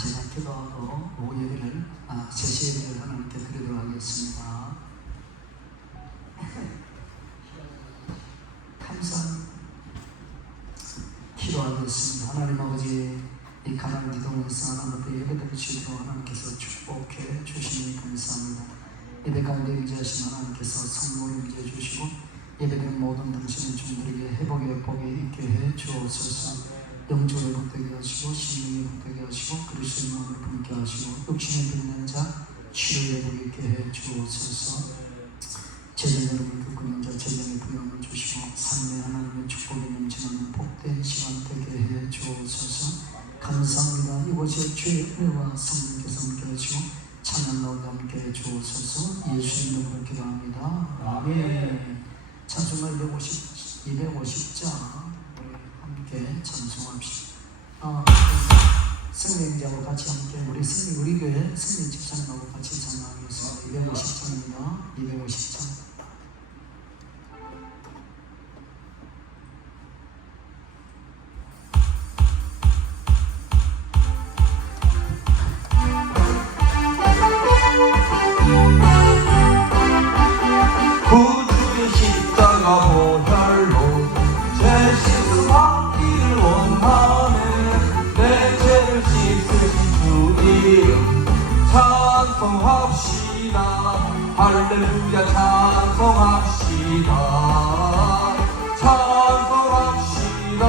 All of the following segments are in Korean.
제가 기도하고 예배를 제시 예배를 하나님께 드리도록 하겠습니다. 감사 기도하겠습니다. 하나님 아버지, 이 가난한 기도에서 하나님 앞에 예배드릴 수 있도록 하나님께서 축복해 주시니 감사합니다. 예배 가운데 임재하신 하나님께서 성령을 임재해 주시고 예배드린 모든 당신의 종들에게 회복의 복이 있게 해 주옵소서. 영적으로 복되게 하시고 심령이 복되게 하시고 그리스도의 마음을 품게 하시고 육신에 빛난 자 치료의 복이 있게 해 주옵소서. 제자 여러분 겪는 자 제자의 부양을 주시고 삶의 하나님의 축복이 넘치는 복된 시간 되게 해 주옵소서. 감사합니다. 이곳에 주의 은혜와 성령께서 함께 하시고 찬양 가운데 함께 해 주옵소서. 예수님 이름으로 기도합니다. 아멘. 찬송가 250장 함께 찬송합시다. 성령님하고 같이 함께 우리 교회 성령 집사님하고 같이 찬양하겠습니다. 250장입니다. 250장. 구주의 십자가 보혈로 제 씻음 받기를 원하네. 내 죄를 씻으신 주 이름 찬송합시다. 할렐루야 찬송합시다. 찬송합시다.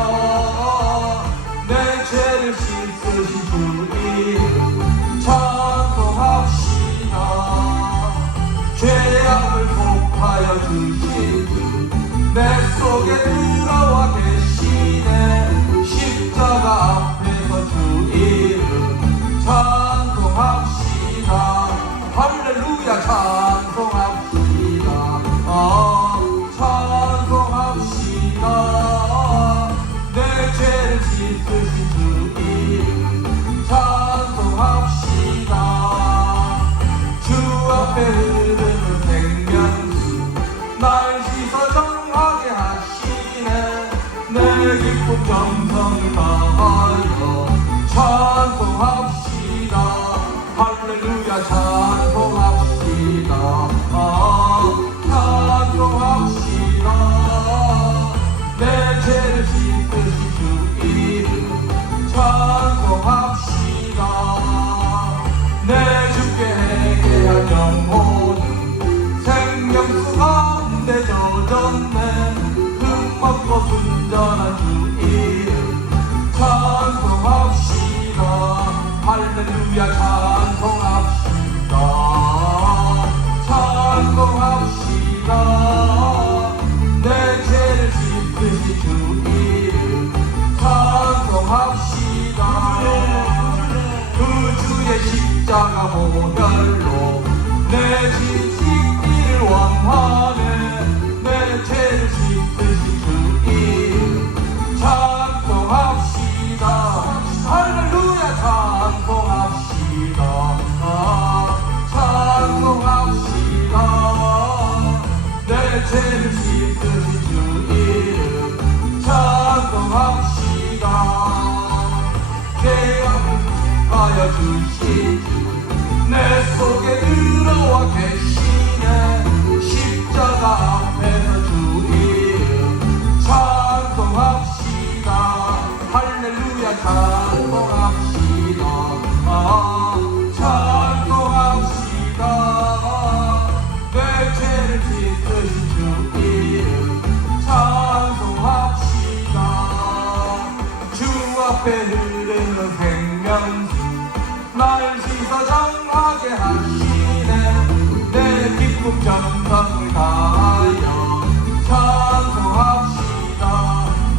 내 죄를 씻으신 주 이름 찬송합시다. 죄악을 속하여 주신 주 내 속에 들어와 계시네. 십자가 앞에서 주 이름 찬송합시다. 할렐루야 찬송합시다. 찬송합시다. 내 죄를 씻으신 주 이름 찬송합시다. 주 앞에 흐르는 생명수 날 씻어 정하게 하시네. 내 기쁨 정성을 다하여 찬송합시다. 할렐루야 찬송합시다. 찬송합시다. 내 죄를 씻으신 주 이름 찬송합시다. 내 주께 회개한 영혼은 생명수 가운데 젖었네. 흠없고 순전한 주 이름 찬송합시다. 할렐루야 찬송합시다. 찬송합시다. 내 죄를 씻으신 주 이름 찬송합시다. 그 주의 십자가 보혈로 내 죄 씻기를 원하네. 내 죄를 씻으신 주 이름 찬송합시다. 할렐루야 찬송합시다. 찬송합시다. 내 죄를 씻으신 주 이름 찬송합시다. 죄악을 속하여 주신 주 내 속에 들어와 계시네. 십자가 앞에서 주 이름 찬송합시다. 할렐루야 찬송합시다. 찬송합시다. 내 죄를 씻으신 주 이름 찬송합시다. 주 앞에 흐르는 생명수 날 씻어 정하게 하시네. 내 기쁨 정성을 다하여 찬송합시다.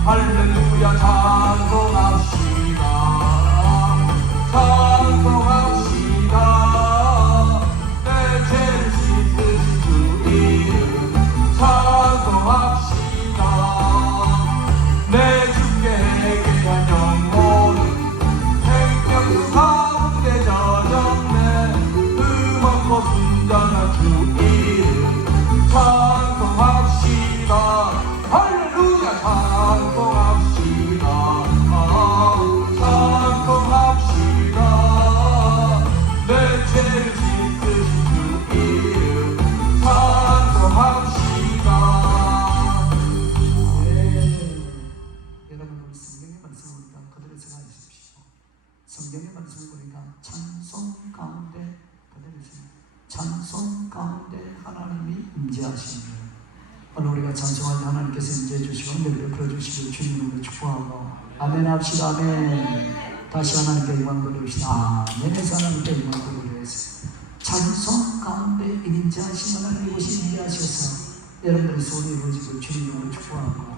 할렐루야 찬송합시다. 찬송합시다. 내 죄를 씻으신 주 이름 찬송합시다. 내 주께 회개한 영혼은 생명수 가운데 젖었네. 흠없고 순전한 주 이름 찬송합시다. 할렐루야 찬송합시다. 성경의 말씀을 보니까 찬송 가운데 찬송 가운데 하나님이 임재하십니다. 오늘 우리가 찬송할 때 하나님께서 임재해 주시고 은혜를 베풀어 주시고 주님으로 축복하고 아멘 합시다. 아멘. 다시 하나님께 영광 돌립시다. 아멘에서 하나님께 영광 돌리겠습니다. 찬송 가운데 임재하신 하나님 이곳이 임재하셔서 여러분들의 소원이 이루어지고 주님으로 축복하고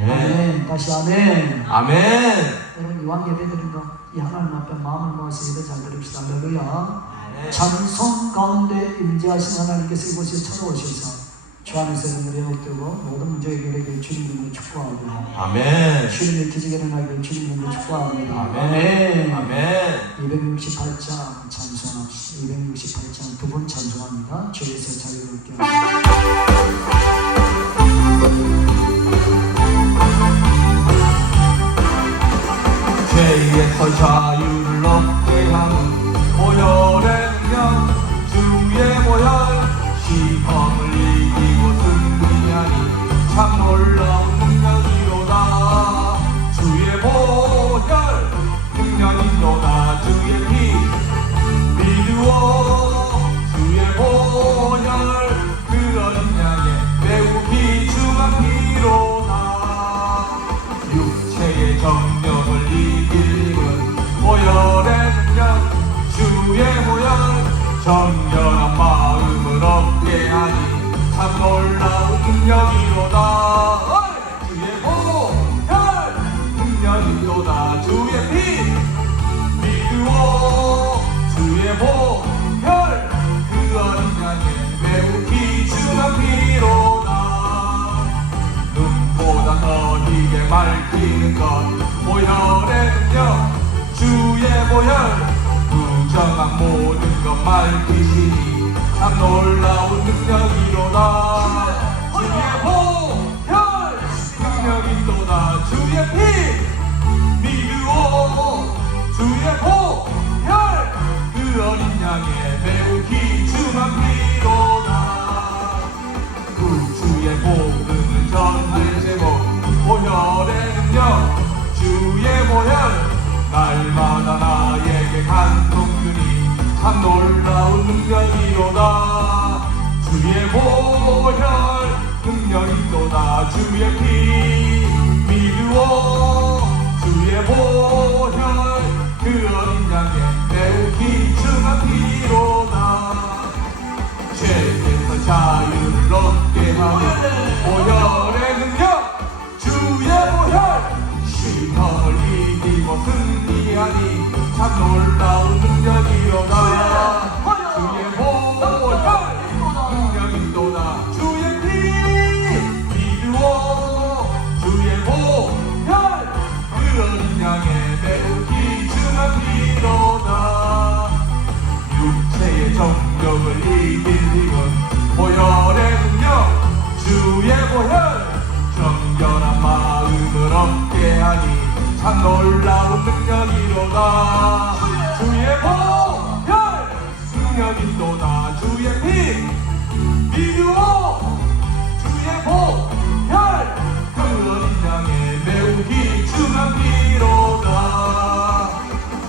아멘. 다시 아멘. 아멘. 여러분 이왕 예배 드린 거 이 하나님 앞에 마음을 모아서 예배 잘 드립시다. 할렐루야. 찬송 가운데 임재하신 하나님께서 이곳에 찾아오셔서 주 안에서 우리의 옥되고 모든 문제 해결에게 주님으로 축복하고 아멘. 주님의 기적이 일어나길 주님으로 축복합니다. 아멘. 아멘. 268장 찬송합시다. 268장 두 번 찬송합니다. 주에서 자유롭게 죄에서 자유를 얻게 하는 보혈의 능력 주의 보혈 시험을 이기고 승리하니 참 놀라운 능력이로다 주의 보혈 능력이로다 주의 피 믿으오 주의 보혈 그 어린 양의 매우 귀중한 피로다 육체의 정령을 이길 힘은 보혈의 능력 주의 보혈 정결한 마음을 얻게 하니 참 놀라운 능력이로다 주의 보혈 능력이로다 주의 피 믿으오 주의 보혈 그 어린 양의 매우 귀중한 피로다 눈보다 더 희게 맑히는 것 보혈의 능력 주의 보혈 부정한 모든 것 맑히시니 참 놀라운 능력이로다 주의 보혈 능력이로다 주의 피 믿으오 주의 보혈 그 어린 양의 매우 귀중한 피로다 구주의 복음을 전할 제목 보혈의 능력 주의 보혈 날마다 나에게 간통주니 참 놀라운 능력이로다 주의 보혈 능력이로다 주의 피 믿으오 주의 보혈 그 어린 양의 매우 귀중한 피로다 죄에서 자유를 얻게 하는 보혈의 능력 주의 보혈 시험을 이기고 승리하니 참 놀라운 능력이로다 주의 보혈 능력이로다 주의 피 믿으오 주의 보혈 그 어린 양의 매우 귀중한 피로다 육체의 정욕을 이길 힘은 보혈의 능력 주의 보혈 정결한 마음을 얻게 하니 참 놀라운 능력이로다 주의 보혈 능력이로다 주의 피 믿으오 주의 보혈 그 어린 양의 매우 귀중한 피로다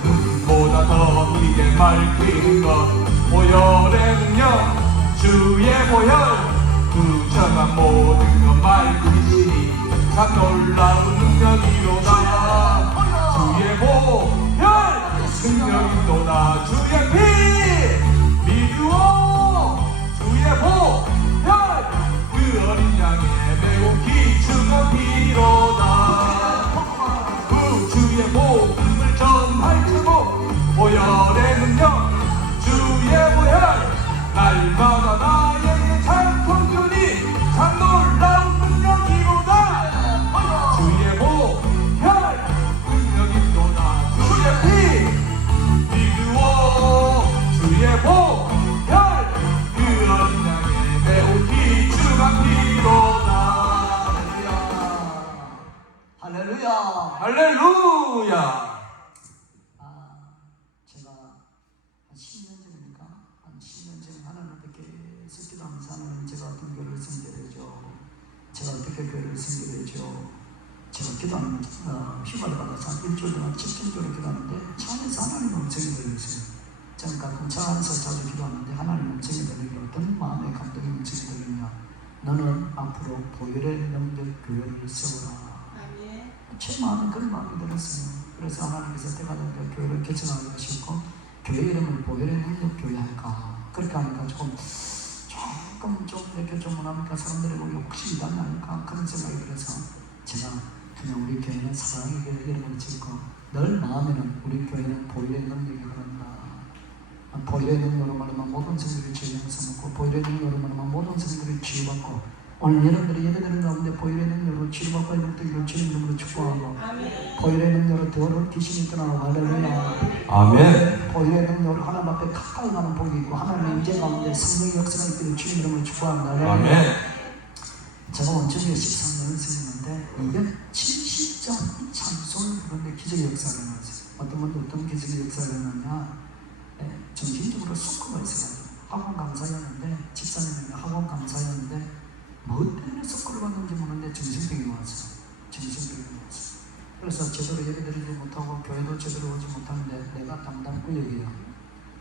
눈보다 더 희게 맑히는 것 보혈의 능력 주의 보혈 부정한 모든 것 맑히시니 참 놀라운 능력이로다 주의 보혈 능력이로다 주의 피 믿으오 주의 보혈 그 어린 양의 매우 귀중한 피로다 그 주의 복음을 전할 제목 보혈의 능력 주의 보혈 날마다 나에게 찬송주니 참 놀라운 능력이로다 주의 보혈 능력이로다 주의 피 믿으오 주의 보혈 그 어린 양의 매우 귀중한 피로다 할렐루야. 할렐루야 제가 한 10년 전입니까? 한 10년 전에 하나님 앞에 계속 기도하면서 하나님 제가 어떤 교회를 섬겨야죠. 제가 어떻게 교회를 섬겨야죠. 제가 기도하는 휴가를 받아서 한 일주일 동안 집중적으로 기도하는데 차 안에서 하나님 음성이 들렸어요. 저는 가끔 차 안에서 자주 기도하는데 하나님 음성이 들리게 어떤 마음의 감동의 음성이 들리냐, 너는 앞으로 보혈의 능력 교회를 세우라. 제 마음은 그런 마음이 들었어요. 그래서 하나님께서 때가 되면 교회를 개척하게 하시고 교회 이름을 보혈의 능력 교회 할까, 그렇게 하니까 조금 좀 이렇게 좀 뭐랍니까, 사람들이 보기 혹시 이단이 아닐까 그런 생각이 들어서 제가 그냥 우리 교회는 사랑의 교회 이름을 짓고 늘 마음에는 우리 교회는 보혈의 능력이 흐른다. 보혈의 능력으로 말하면 모든 성들이 죄 용서받고 보혈의 능력으로 말하면 모든 성들이 치유받고, 오늘 여러분들이 예배드리는 가운데 보혈의 능력으로 치유받고 회복되기를 주님 이름으로 축복하고, 보혈의 능력으로 더러운 귀신이 떠나고, 할렐루야. 아멘. 보혈의 능력으로 하나님 앞에 가까이 가는 복이 있고 하나님의 임재 가운데 성령의 역사가 있기를 주님 이름으로 축복합니다. 아멘. 제가 원천에 13년을 쓰였는데 270장 찬송을 부르는데 기적의 역사가 일어났어요. 어떤 분도 어떤 기적의 역사가 일어났냐, 정신적으로 속고가 있어가지고 학원 강사였는데, 집사님이 학원 강사였는데 뭐 때문에 속고를 받는지 모르는데 정신병이 왔어요. 그래서 제대로 예배드리지 못하고 교회도 제대로 오지 못하는데 내가 담당 구역이에요.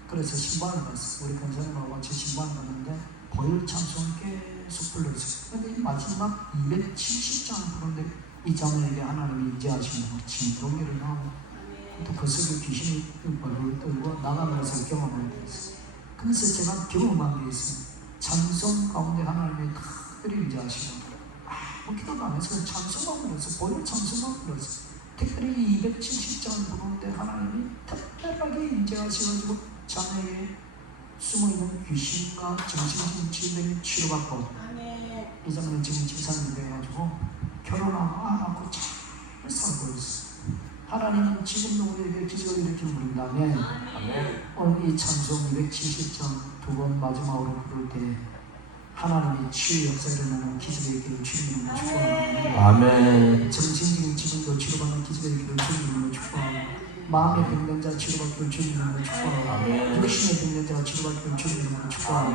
그래서 신방을 갔어요. 우리 권사님하고 같이 신방을 갔는데 보혈 찬송 계속 불렀어요. 근데 이 마지막 270장 부르는데 이 장면에 하나님이 임재하시고 진동기를 나오고 또 그 속에 귀신이 벌벌 떨고 나가면서 경험을 했어요. 그래서 제가 경험한 게 있어요. 찬송 가운데 하나님이 특별히 임재하시고 기도도 안 해서 찬송만 불렀어요. 보혈 찬송만 불렀어요. 특별히 270장 부르는데 하나님이 특별하게 임재하셔가지고 자녀에게 숨어있는 귀신과 정신적인 질병이 치료받고, 이 장면 지금 집사님 돼가지고 결혼하고 아하고 잘 살고 있어요. 하나님은 지금도 우리에게 기적을 일으키는 분입니다. 아멘. 오늘 이 찬송 270장 두 번 마지막으로 부를 때 하나님이 치유 역사를 일어나는 기적의 길을 주님으로 축복합니다. 아멘. 정신적인 질병도 치료받는 기적의 길을 주님으로 축복하고, 마음의 병든자 치료받기를 주님으로 축복하고, 육신의 병든자가 치료받기를 주님으로 축복하고,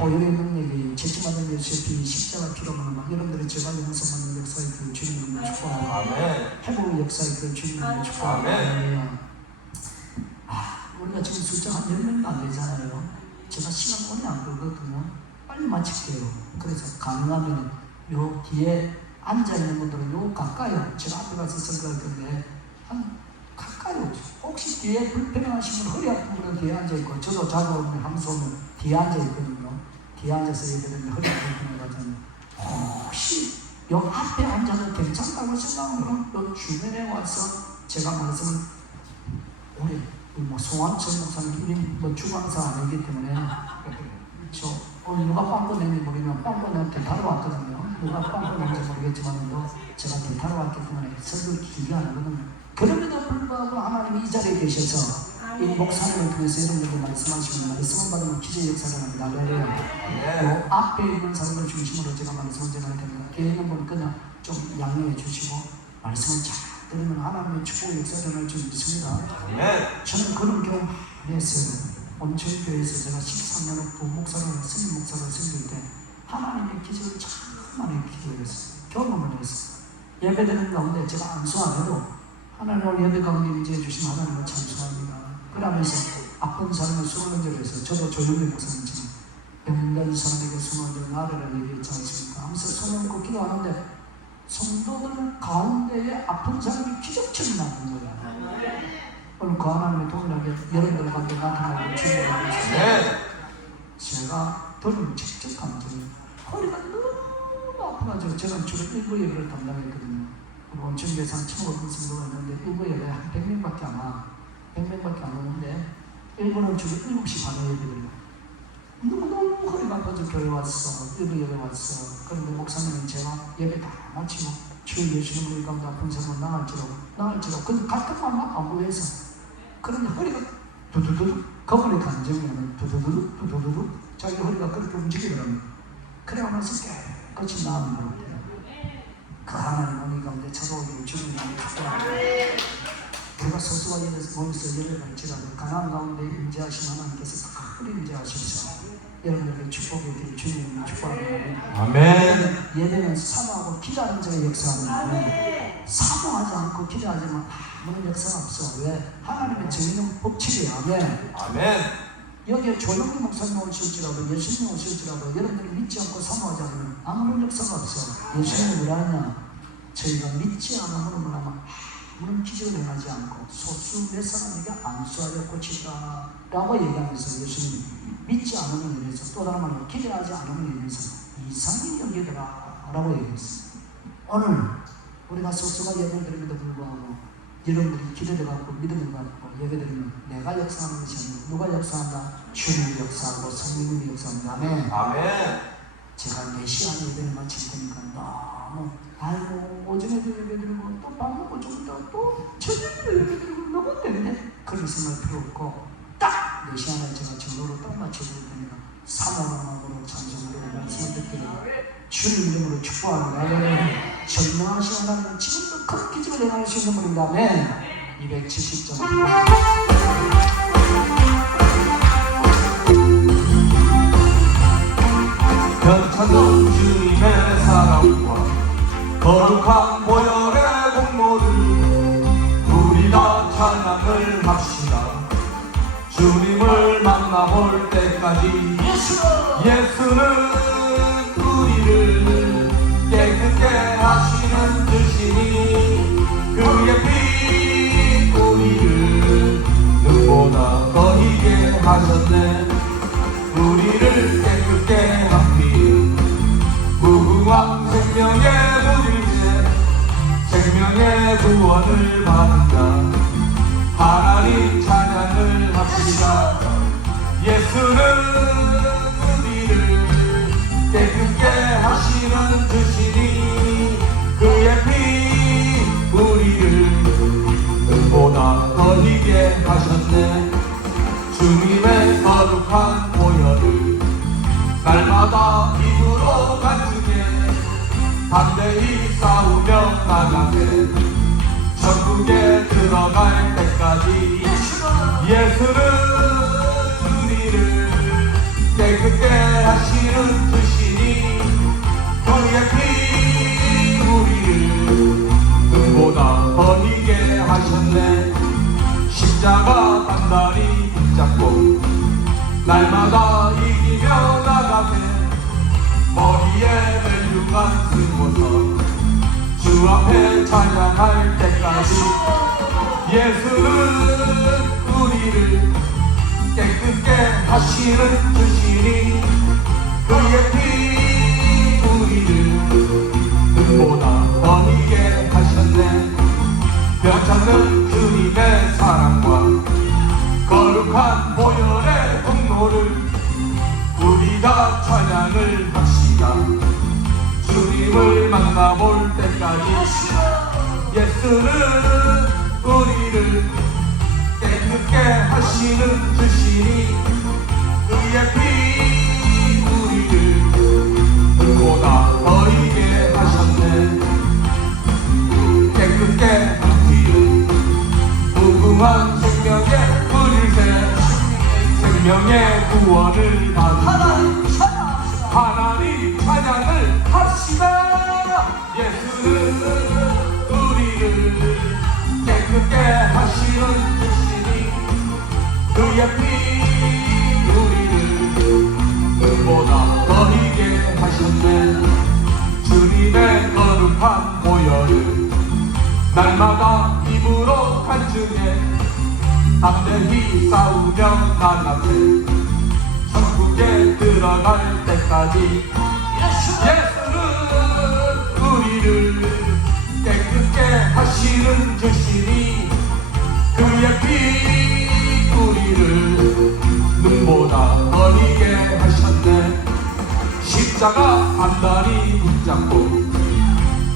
보혈의 능력이 채찍맞은 예수의 피 십자가 피로 말하면 여러분들의 죄가 용서받는 역사의 길을 주님으로 축복하고, 회복의 역사의 길을 주님으로 축복하고. 우리가 지금 숫자 한 10명도 안 되잖아요. 제가 시간 오래 안 걸거든요. 빨리 마칠게요. 그래서 가능하면 요 뒤에 앉아있는 분들은 요 가까이요. 제가 앞에 가서 설교할 건데 한 가까이요. 혹시 뒤에 불편하신 분, 허리 아픈 분은 뒤에 앉아있고, 저도 자주 오면 함수 오면 뒤에 앉아있거든요. 뒤에 앉아서 얘기하는데 허리가 불편해가지고 혹시 요 앞에 앉아도 괜찮다고 생각하면 요 주변에 와서 제가 말씀을, 우리 뭐 송환철 목사님 우리 뭐 주방사 아니기 때문에 오늘 누가 빵꾸 내는지 모르면 빵꾸 대타로 왔거든요. 누가 빵꾸 내는지 모르겠지만 제가 대타로 왔기 때문에 설교 길게 안 하거든요. 그럼에도 불구하고 하나님이 이 자리에 계셔서 이 목사님을 통해서 여러분들께 말씀하시면 말씀을 받으면 기적의 역사를 합니다. 할렐루야. 앞에 있는 사람을 중심으로 제가 말씀을 전할 텐데 뒤에 있는 분은 그냥 좀 양해해 주시고 말씀을 잘 들으면 하나님의 축복의 역사를 할 줄 믿습니다. 저는 그런 경험 많이 했어요. 온천교회에서 제가 13년을 부목사로 스님 목사로 섬길 때 하나님의 기적을 참 많이 기도했어요. 경험을 했어요. 예배드리는 가운데 제가 안수 안 해도 하나님 오늘 예배 가운데 임재해 주신 하나님을 찬송합니다. 그러면서 아픈 사람의 손을 얹어서 저도 조용히 목사님처럼 병든 사람에게 손을 얹어 나를 얘기했지 않습니까? 하면서 손을 얹고 기도하는데 성도들 가운데에 아픈 사람이 기적처럼 나는 거예요. 오늘 그 하나님의 동일하게 여러분들 가운데 나타나고 주님을 제가 들은 직접 감정이 허리가 너무 아파가지고 제가 주로 일부 예배를 담당했거든요. 원천교에서 한 1,500명 정도가 있는데 일부 예배 한 100명밖에 안 와. 100명밖에 안 오는데 일부는 주로 7시 반에 예배드려요. 너무 허리가 아파서 교회 왔어. 일부 예배 왔어. 그런데 목사님은 제가 예배 다 마치고 주 예수님 우리 가운데 아픈 사람은 나을지라고 근데 같은 말만 안보해서 그런데 허리가 두두두 거울의 감정이면 두두두 자기 허리가 그렇게 움직이더라고요. 그래 나서 깨끗이 나은 것 같아요. 그 하나님 은혜 가운데 찾아오기를 주님을 축복합니다. 우리가 소수가 몸에서 예를 갈지라도 가난 가운데 임재하신 하나님께서 큰 임재하셔서 여러분들에게 축복의 길을 주님으로 축복합니다. 아멘. 예배는 사모하고 기도하는 자가 역사하는 사모하지 않고 기도하지만 아무런 역사가 없어. 왜? 하나님의 정의는 법칙이에요. 아멘. 아멘. 여기에 조용히 목사님 오실지라도 예수님 오실지라도 여러분들이 믿지 않고 사모하지 않으면 아무런 역사가 없어. 예수님은 뭐라냐? 저희가 믿지 않으면 뭐라면 아무런 기적을 행하지 않고 소수 몇 사람에게 안수하여 고치리라 라고 얘기하면서 예수님이 믿지 않으면 이래서 또 다른 말로 기대하지 않으면 이래서 이상히 여기더라 라고 얘기했어요. 오늘 우리가 소수가 예배를 드림에도 불구하고 여러분들이 기대를 갖고 믿음을 갖고 예배드리면 내가 역사하는 것이 아니라 누가 역사한다? 주님이 역사하고 성령님이 역사합니다. 아멘. 아멘. 제가 4시간 예배를 마칠 테니까 너무 아이고 오전에도 예배드리고 또 밥 먹고 좀 이따 또 저녁에도 예배드리고 너무 때문에 그런 생각할 필요 없고 딱 4시간을 제가 전으로 딱 마쳐드릴 테니까 사모함으로 찬송으로 말씀을 듣기를 주님 이름으로 축복합니다. 전능하신 하나님은 지금도 큰 기적을 행할 수 있는 분입니다. 아멘. 270점 변찬는 주님의 사랑과 거룩한 보혈의 공로를 우리 다 찬양을 합시다. 주님을 만나볼 때까지 예수는 우리를 깨끗게 하시는 주시니 그의 피 우리를 눈보다 더 희게 하셨네. 우리를 깨끗게 하기 무궁한 생명의 물일째 생명의 구원을 받는다. 하나님 찬양을 합시다. 예수는 우리를 깨끗게 하시는 주시니 그의 피 우리를 눈보다 더 희게 하셨네. 주님의 거룩한 보혈을 날마다 입으로 간증해 담대히 싸우며 나가세. 천국에 들어갈 때까지 예수는 우리를 깨끗게 하시는 주시니 그의 피 우리를 눈보다 더 희게 하셨네. 십자가 단단히 붙잡고 날마다 이기며 나가세. 머리에 멜류관 쓰고서 주 앞에 찬양할 때까지 예수는 우리를 깨끗게 하시는 주시니 그의 피 우리를 눈보다 더 희게 하셨네. 변찮는 주님의 사랑과 거룩한 보혈의 공로를 우리가 찬양을 합시다. 주님을 만나볼 때까지 예수는 우리를 깨끗게 하시는 주시니 그의 피 우리를 눈보다 더 희게 하셨네. 깨끗게 하시는 무궁한 생명의 뿌리새 생명의 구원을 받는 하나님 찬양을 합시다. 예수는 우리를 깨끗게 하시는 주시니 그의 피 우리를 눈보다 더 희게 하셨네. 주님의 거룩한 보혈을 날마다 입으로 간증해 담대히 싸우며 나가세. 천국에 들어갈 때까지 예수는 우리를 깨끗게 하시는 주시니 그의 피 우리를 눈보다 더 희게 하셨네. 십자가 단단히 붙잡고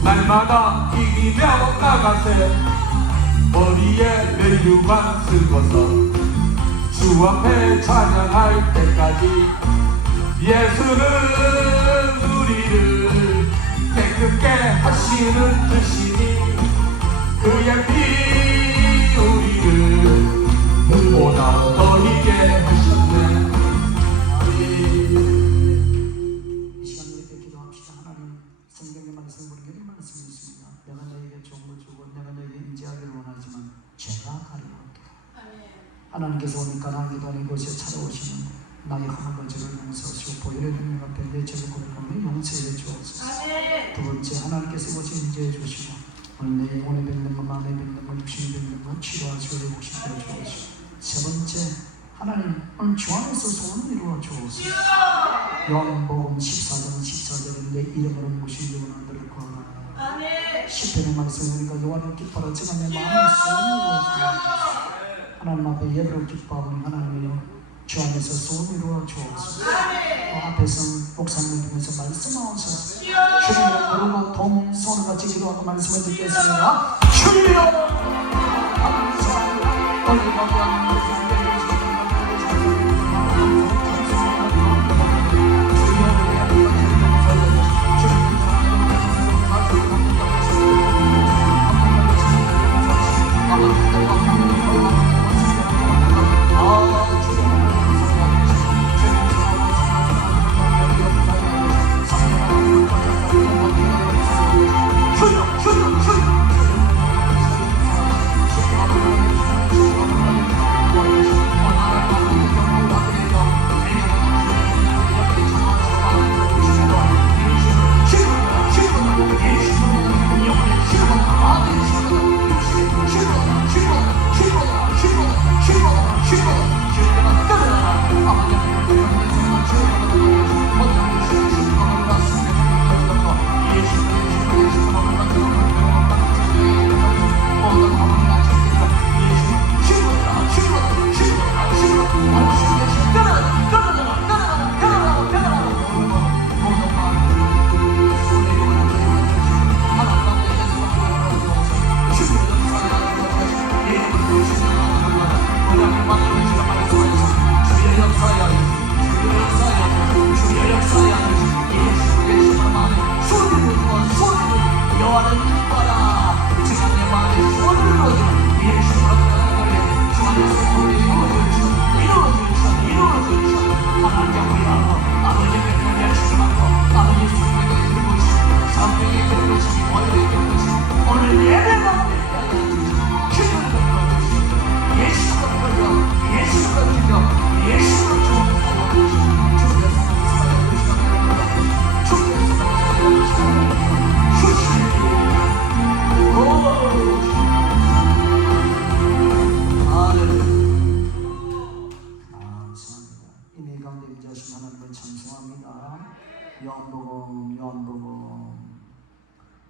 날마다 이기며 나가세. 머리에 멜류관 쓰고서 주 앞에 찬양할 때까지 예수는 우리를 깨끗게 하시는 주시니 그의 피 우리 하나님께서 오늘 가나안기도 이곳에 찾아오시는 나의 허물과 죄를 용서하시고 보혈의 능력 앞에 내 죄를 고백하며 용서해 주옵소서. 두 번째, 하나님께서 이곳에 인도해 주시고 오늘 내 영혼에 뱉는 것, 마음에 뱉는 것, 육신에 뱉는 것 치료하시고 회복시켜 주옵소서. 세 번째, 하나님 오늘 주 안에서 소원을 이루어 주옵소서. 요한복음 14장 14절에 내 이름으로 모신 영혼들을 구하라. 시편의 말씀이니까 요한을 기뻐라. 제가 내 마음에 소원을 이루어 주옵소서. 하나님 앞에 예배를 기뻐하오니 하나님이여 주 안에서 소원을 이루어 주옵소서. 앞에서 목사님 통해서 말씀하옵소서. 주님의 부르고 동손을 같이 기도하고 말씀을 듣겠습니다. 주여 감사합니다. 오늘 거기한 것을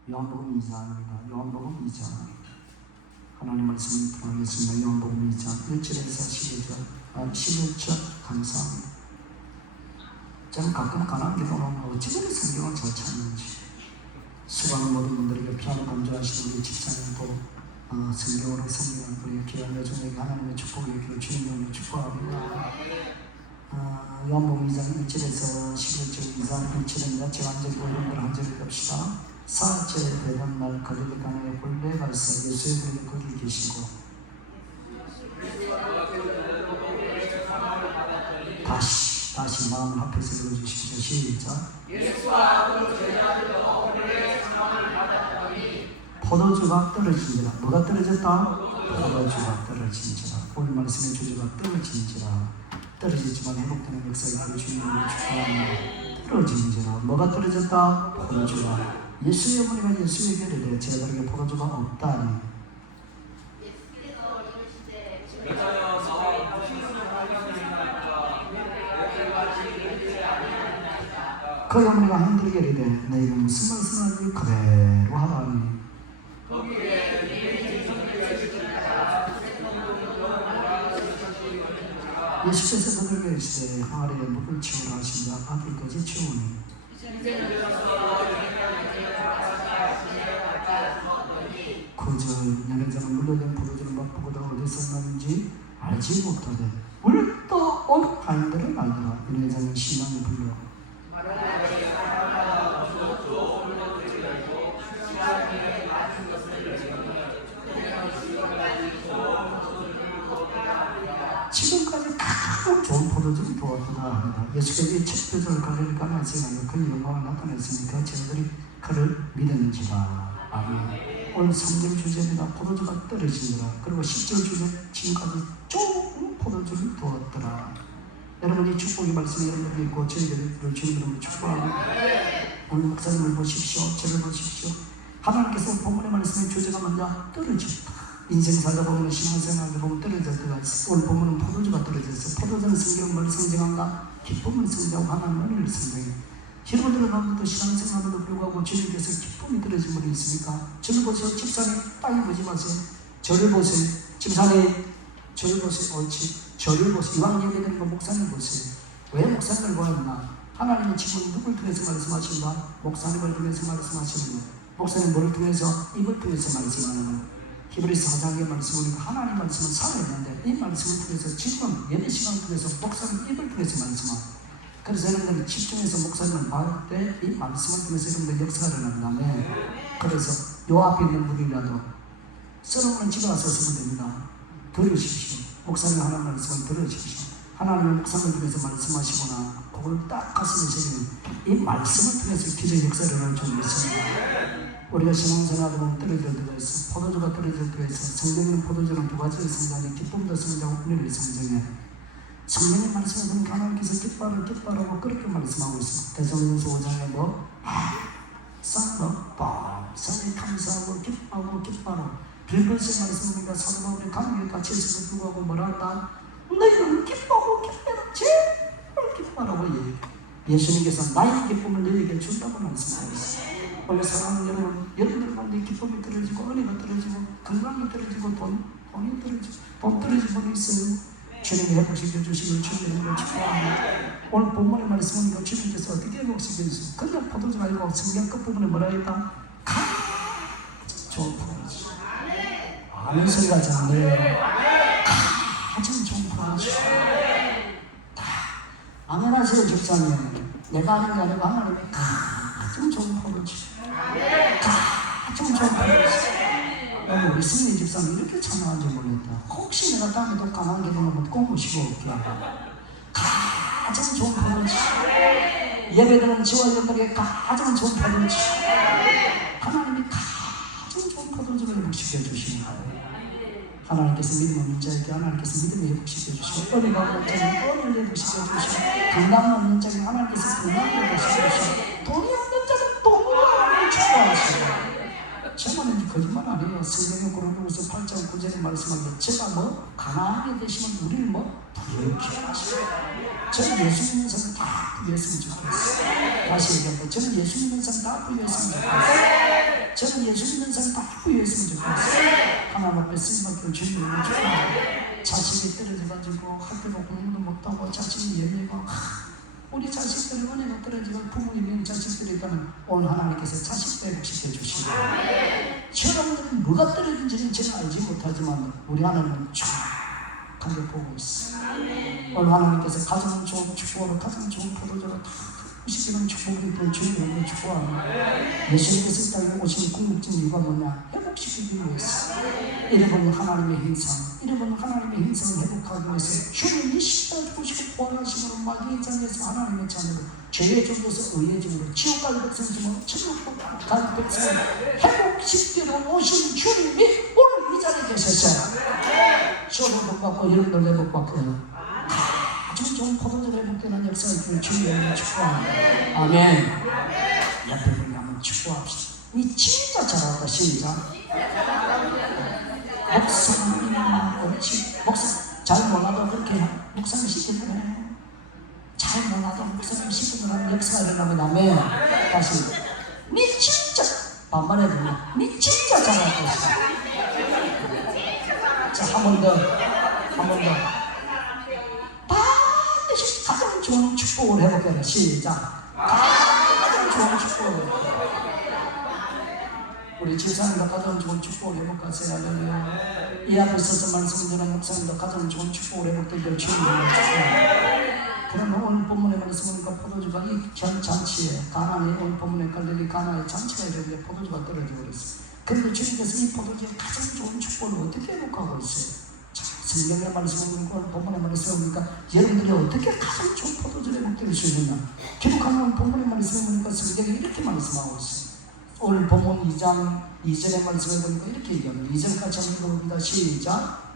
요한복음 2장입니다. 요한복음 2장 하나님 말씀을 들어보겠습니다. 요한복음 2장 1절에서 11절 감사합니다. 저는 가끔 가나안기도는 어찌 그리 성경을 잘 찾는지 수많은 모든 분들에게 피아노 감조하시는 우리 집사님도 성경으로 성경을 우리 귀한 여종에게 하나님의 축복을 이렇게 주님을 축복합니다. 요한복음 2장 1절에서 11절 2장 1절입니다. 제가 한 절이고 여러분들 한 절을 봅시다. 사흘째 되던 날 갈릴리 강에 본래 가서 예수의 분이 거기 계시고 다시 마음을 합해서 읽어주시죠. 시작. 포도주가 떨어진지라. 뭐가 떨어졌다? 포도주가 떨어진지라. 오늘 말씀의 주제가 떨어진지라. 떨어지지만 회복되는 역사를 주님을 축복합니다. 떨어진지라. 뭐가 떨어졌다? 포도주가. 예수의 어머니가 예수에게 이르되 제자들에게 포도주가 없다니 그 어머니가 형들에게 이르되 너희가 무슨 말씀을 하니 그대로 하라니 예수께서 그들에게 이르시되 항아리에 물을 채우라 하시니라. 아들까지 채우니 그저 연회장은 물려된 포도주를 맛보고도 어디서 나는지 알지 못하되 물떠 온 하인들을 알더라. 연회장은 신앙을 불러 지금까지 가장 좋은 포도주를 보았구나 합니다. 예수께서 첫 표적을 갈릴리 가나에서 그 영광을 나타냈으니까 제자들이 그를 믿었는지라. 아멘. 오늘 3절 주제입니다. 포도주가 떨어지니라. 그리고 10절 주제 지금까지 쭉 포도주를 두었더라. 여러분, 이 축복의 말씀이 여러분들이 있고 저희들을 주님으로 축복하고, 오늘 목사님을 보십시오. 저를 보십시오. 하나님께서 본문의 말씀의 주제가 먼저 떨어졌다. 인생 살다 보면, 신앙생활하다 보면 떨어질 때가 있어. 오늘 본문은 포도주가 떨어졌어. 포도주는 성경을 성장한다. 기쁨을 성장하고 하나님 은혜를 성장해. 여러분들은 아무도 신앙생활에도 불구하고 주님께서 기쁨이 떨어진 분이 있습니까? 저를 보세요. 집사님, 빨리 보지 마세요. 저를 보세요. 집사님, 저를 보세요. 옳지. 저를 보세요. 이왕 예배드리는 거 목사님 보세요. 왜 목사님을 보았나? 하나님은 지금 누굴 통해서 말씀하신다? 목사님을 통해서 말씀하시는 거예요. 목사님 뭐를 통해서? 입을 통해서 말씀하는 거예요. 히브리서 4장의 말씀을 하나님 말씀은 살아있는데 이 말씀을 통해서 지금 예배 시간을 통해서 목사님 입을 통해서 말씀하고, 그래서 여러분들 집중해서 목사님을 봐을 때 이 말씀을 통해서 여러분들 역사를 한다면, 그래서 요 앞에 있는 분이라도 썰어오는 집에 와서 쓰면 됩니다. 들으십시오. 목사님 하나님 말씀을 들으십시오. 하나님의 목사님 통해서 말씀하시거나 그걸 딱 가슴에 새기는 이 말씀을 통해서 기도의 역사를 할 줄 믿습니다. 우리가 신앙생활하다 보면 떨어질 때가 있어. 포도주가 떨어질 때가 있어. 성경에는 포도주는 두 가지의 성장에 기쁨도 성장하고 은혜를 성장해. 성경의 말씀을 보면 하나님께서 기뻐하라고 그렇게 말씀하고 있어. 대성령서 5장에 뭐? 산이 감사하고 기뻐하고 빌것의 말씀이니까 사도 바울이 감격에 갇혀있음에도 불구하고 뭐라 한다? 너희는 기뻐하고 제발 기뻐하라고 예수님께서 나의 기쁨을 너희에게 준다고 말씀하고 있어요. 원래 사랑하는 여러분, 여러분들 가운데 기쁨이 떨어지고 은혜가 떨어지고 건강이 떨어지고 돈이 떨어지고 돈 떨어진 분이 있어요. 주님이 회복시켜 주시길 주님을 축복합니다. 오늘 본문의 말씀은 주님께서 어떻게 회복시켜 주세요? 그냥 포도주가 아니고 성경 끝부분에 뭐라 했다? 좋은 포도주. 아멘 소리가 잘 들려요. 가장 좋은 포도주. 아멘 하세요, 집사님. 내가 하는 게 아니고 하나님의 가장 좋은 포도주. 가장 좋은 포도주. 우리 승리 집사님 이렇게 찬양한 줄 몰랐다. 혹시 내가 다음에도 강한 기도하면 꼭 모시고 올게. 가장 좋은 포도주. 예배드리는 지와 여러분에게 가장 좋은 포도주. 하나님이 가장 좋은 포도주를 회복시켜 주시는 거예요. 하나님께서 믿음 없는 자에게 하나님께서 믿음을 회복시켜 주시고, 은혜가 없는 자에게 은혜를 회복시켜 주시고, 건강 없는 자에게 하나님께서 건강을 회복시켜 주시고, 돈이 없는 자에게 돈을 축복하시고. 저는 거짓말 아니에요. 성경의 고린도후서 8장 9절에 말씀하기를 제가 뭐 가난하게 되시면 우리를 뭐 부유케 하시고, 저는 예수 믿는 사람 다 부유했으면 좋겠어요. 다시 얘기합니다. 저는 예수 믿는 사람 다 부유했으면 좋겠어요. 저는 예수 믿는 사람 다 부유했으면 좋겠어요. 하나님 앞에 쓰임받기를 주님을 축복하고, 자식이 떨어져가지고 학교도 공부도 못하고 자식이 예매고, 우리 자식들은 은혜가 떨어지고 부모님이 자식들이 있다면 오늘 하나님께서 자식도 회복시켜 주시고, 여러분들은 뭐가 떨어진지는 제가 알지 못하지만 우리 하나님은 쫙하게 보고 있어요. 오늘 하나님께서 가장 좋은 축복으로 가장 좋은 포도주로 다 시키는 축복이 된 주님을 축복합니다. 예수님께서 이 땅에 오신 궁극적 이유가 뭐냐? 회복시키기 위해서. 이래보니 하나님의 행상, 이래보니 하나님의 행상을 회복하기 위해서 주님이 십자가 죽으시고 부활하심으로 마귀의 장에서 하나님의 자녀로 죄의 종로서 의의 종으로 지옥까지 백성심으로 천국까지 백성을 회복시키러 오신 주님이 오늘 이 자리에 계셔서 저도 복받고 여러분도 회복받고 가장 좋은 포도주를 회복되는 역사를 주님을 축복합니다. 아멘. 옆에 분이 한번 축복합시다. 니 진짜 잘한다. 시작. 목사님 옳지. 목사 잘 몰라도 그렇게 목사님 시키면 잘 몰라도 목사님 시키면 역사가 일어나면 아멘. 다시 니 진짜 반말해 보면 니 진짜 잘할 것이다. 자, 한 번 더. 반드시 가장 좋은 축복을 해볼게요. 시작. 가장 좋은 축복을. 우리 집사님도 가장 좋은 축복을 회복하세요. 할렐루야. 이 앞에 서서 말씀드리는 목사님도 가장 좋은 축복을 회복되기를 주님을 축복합니다. 그러면 오늘 본문에 말씀하니까 포도주가 이 전 잔치에 가나안에 오늘 본문에 갈릴리 가나의 잔치가 이랬는데 포도주가 떨어져 버렸어요. 그런데 주님께서 이 포도주의 가장 좋은 축복을 어떻게 회복하고 있어요? 성경의 말씀을 보고 본문의 말씀을 보니까 여러분들이 어떻게 가장 좋은 포도주를 회복될 수 있느냐? 기록하는 본문의 말씀을 보니까 성경이 이렇게 말씀하고 있어요. 오늘 본문 2장 2절의 말씀을 보니까 이렇게 얘기합니다. 2절까지 한번 읽어봅니다. 시작.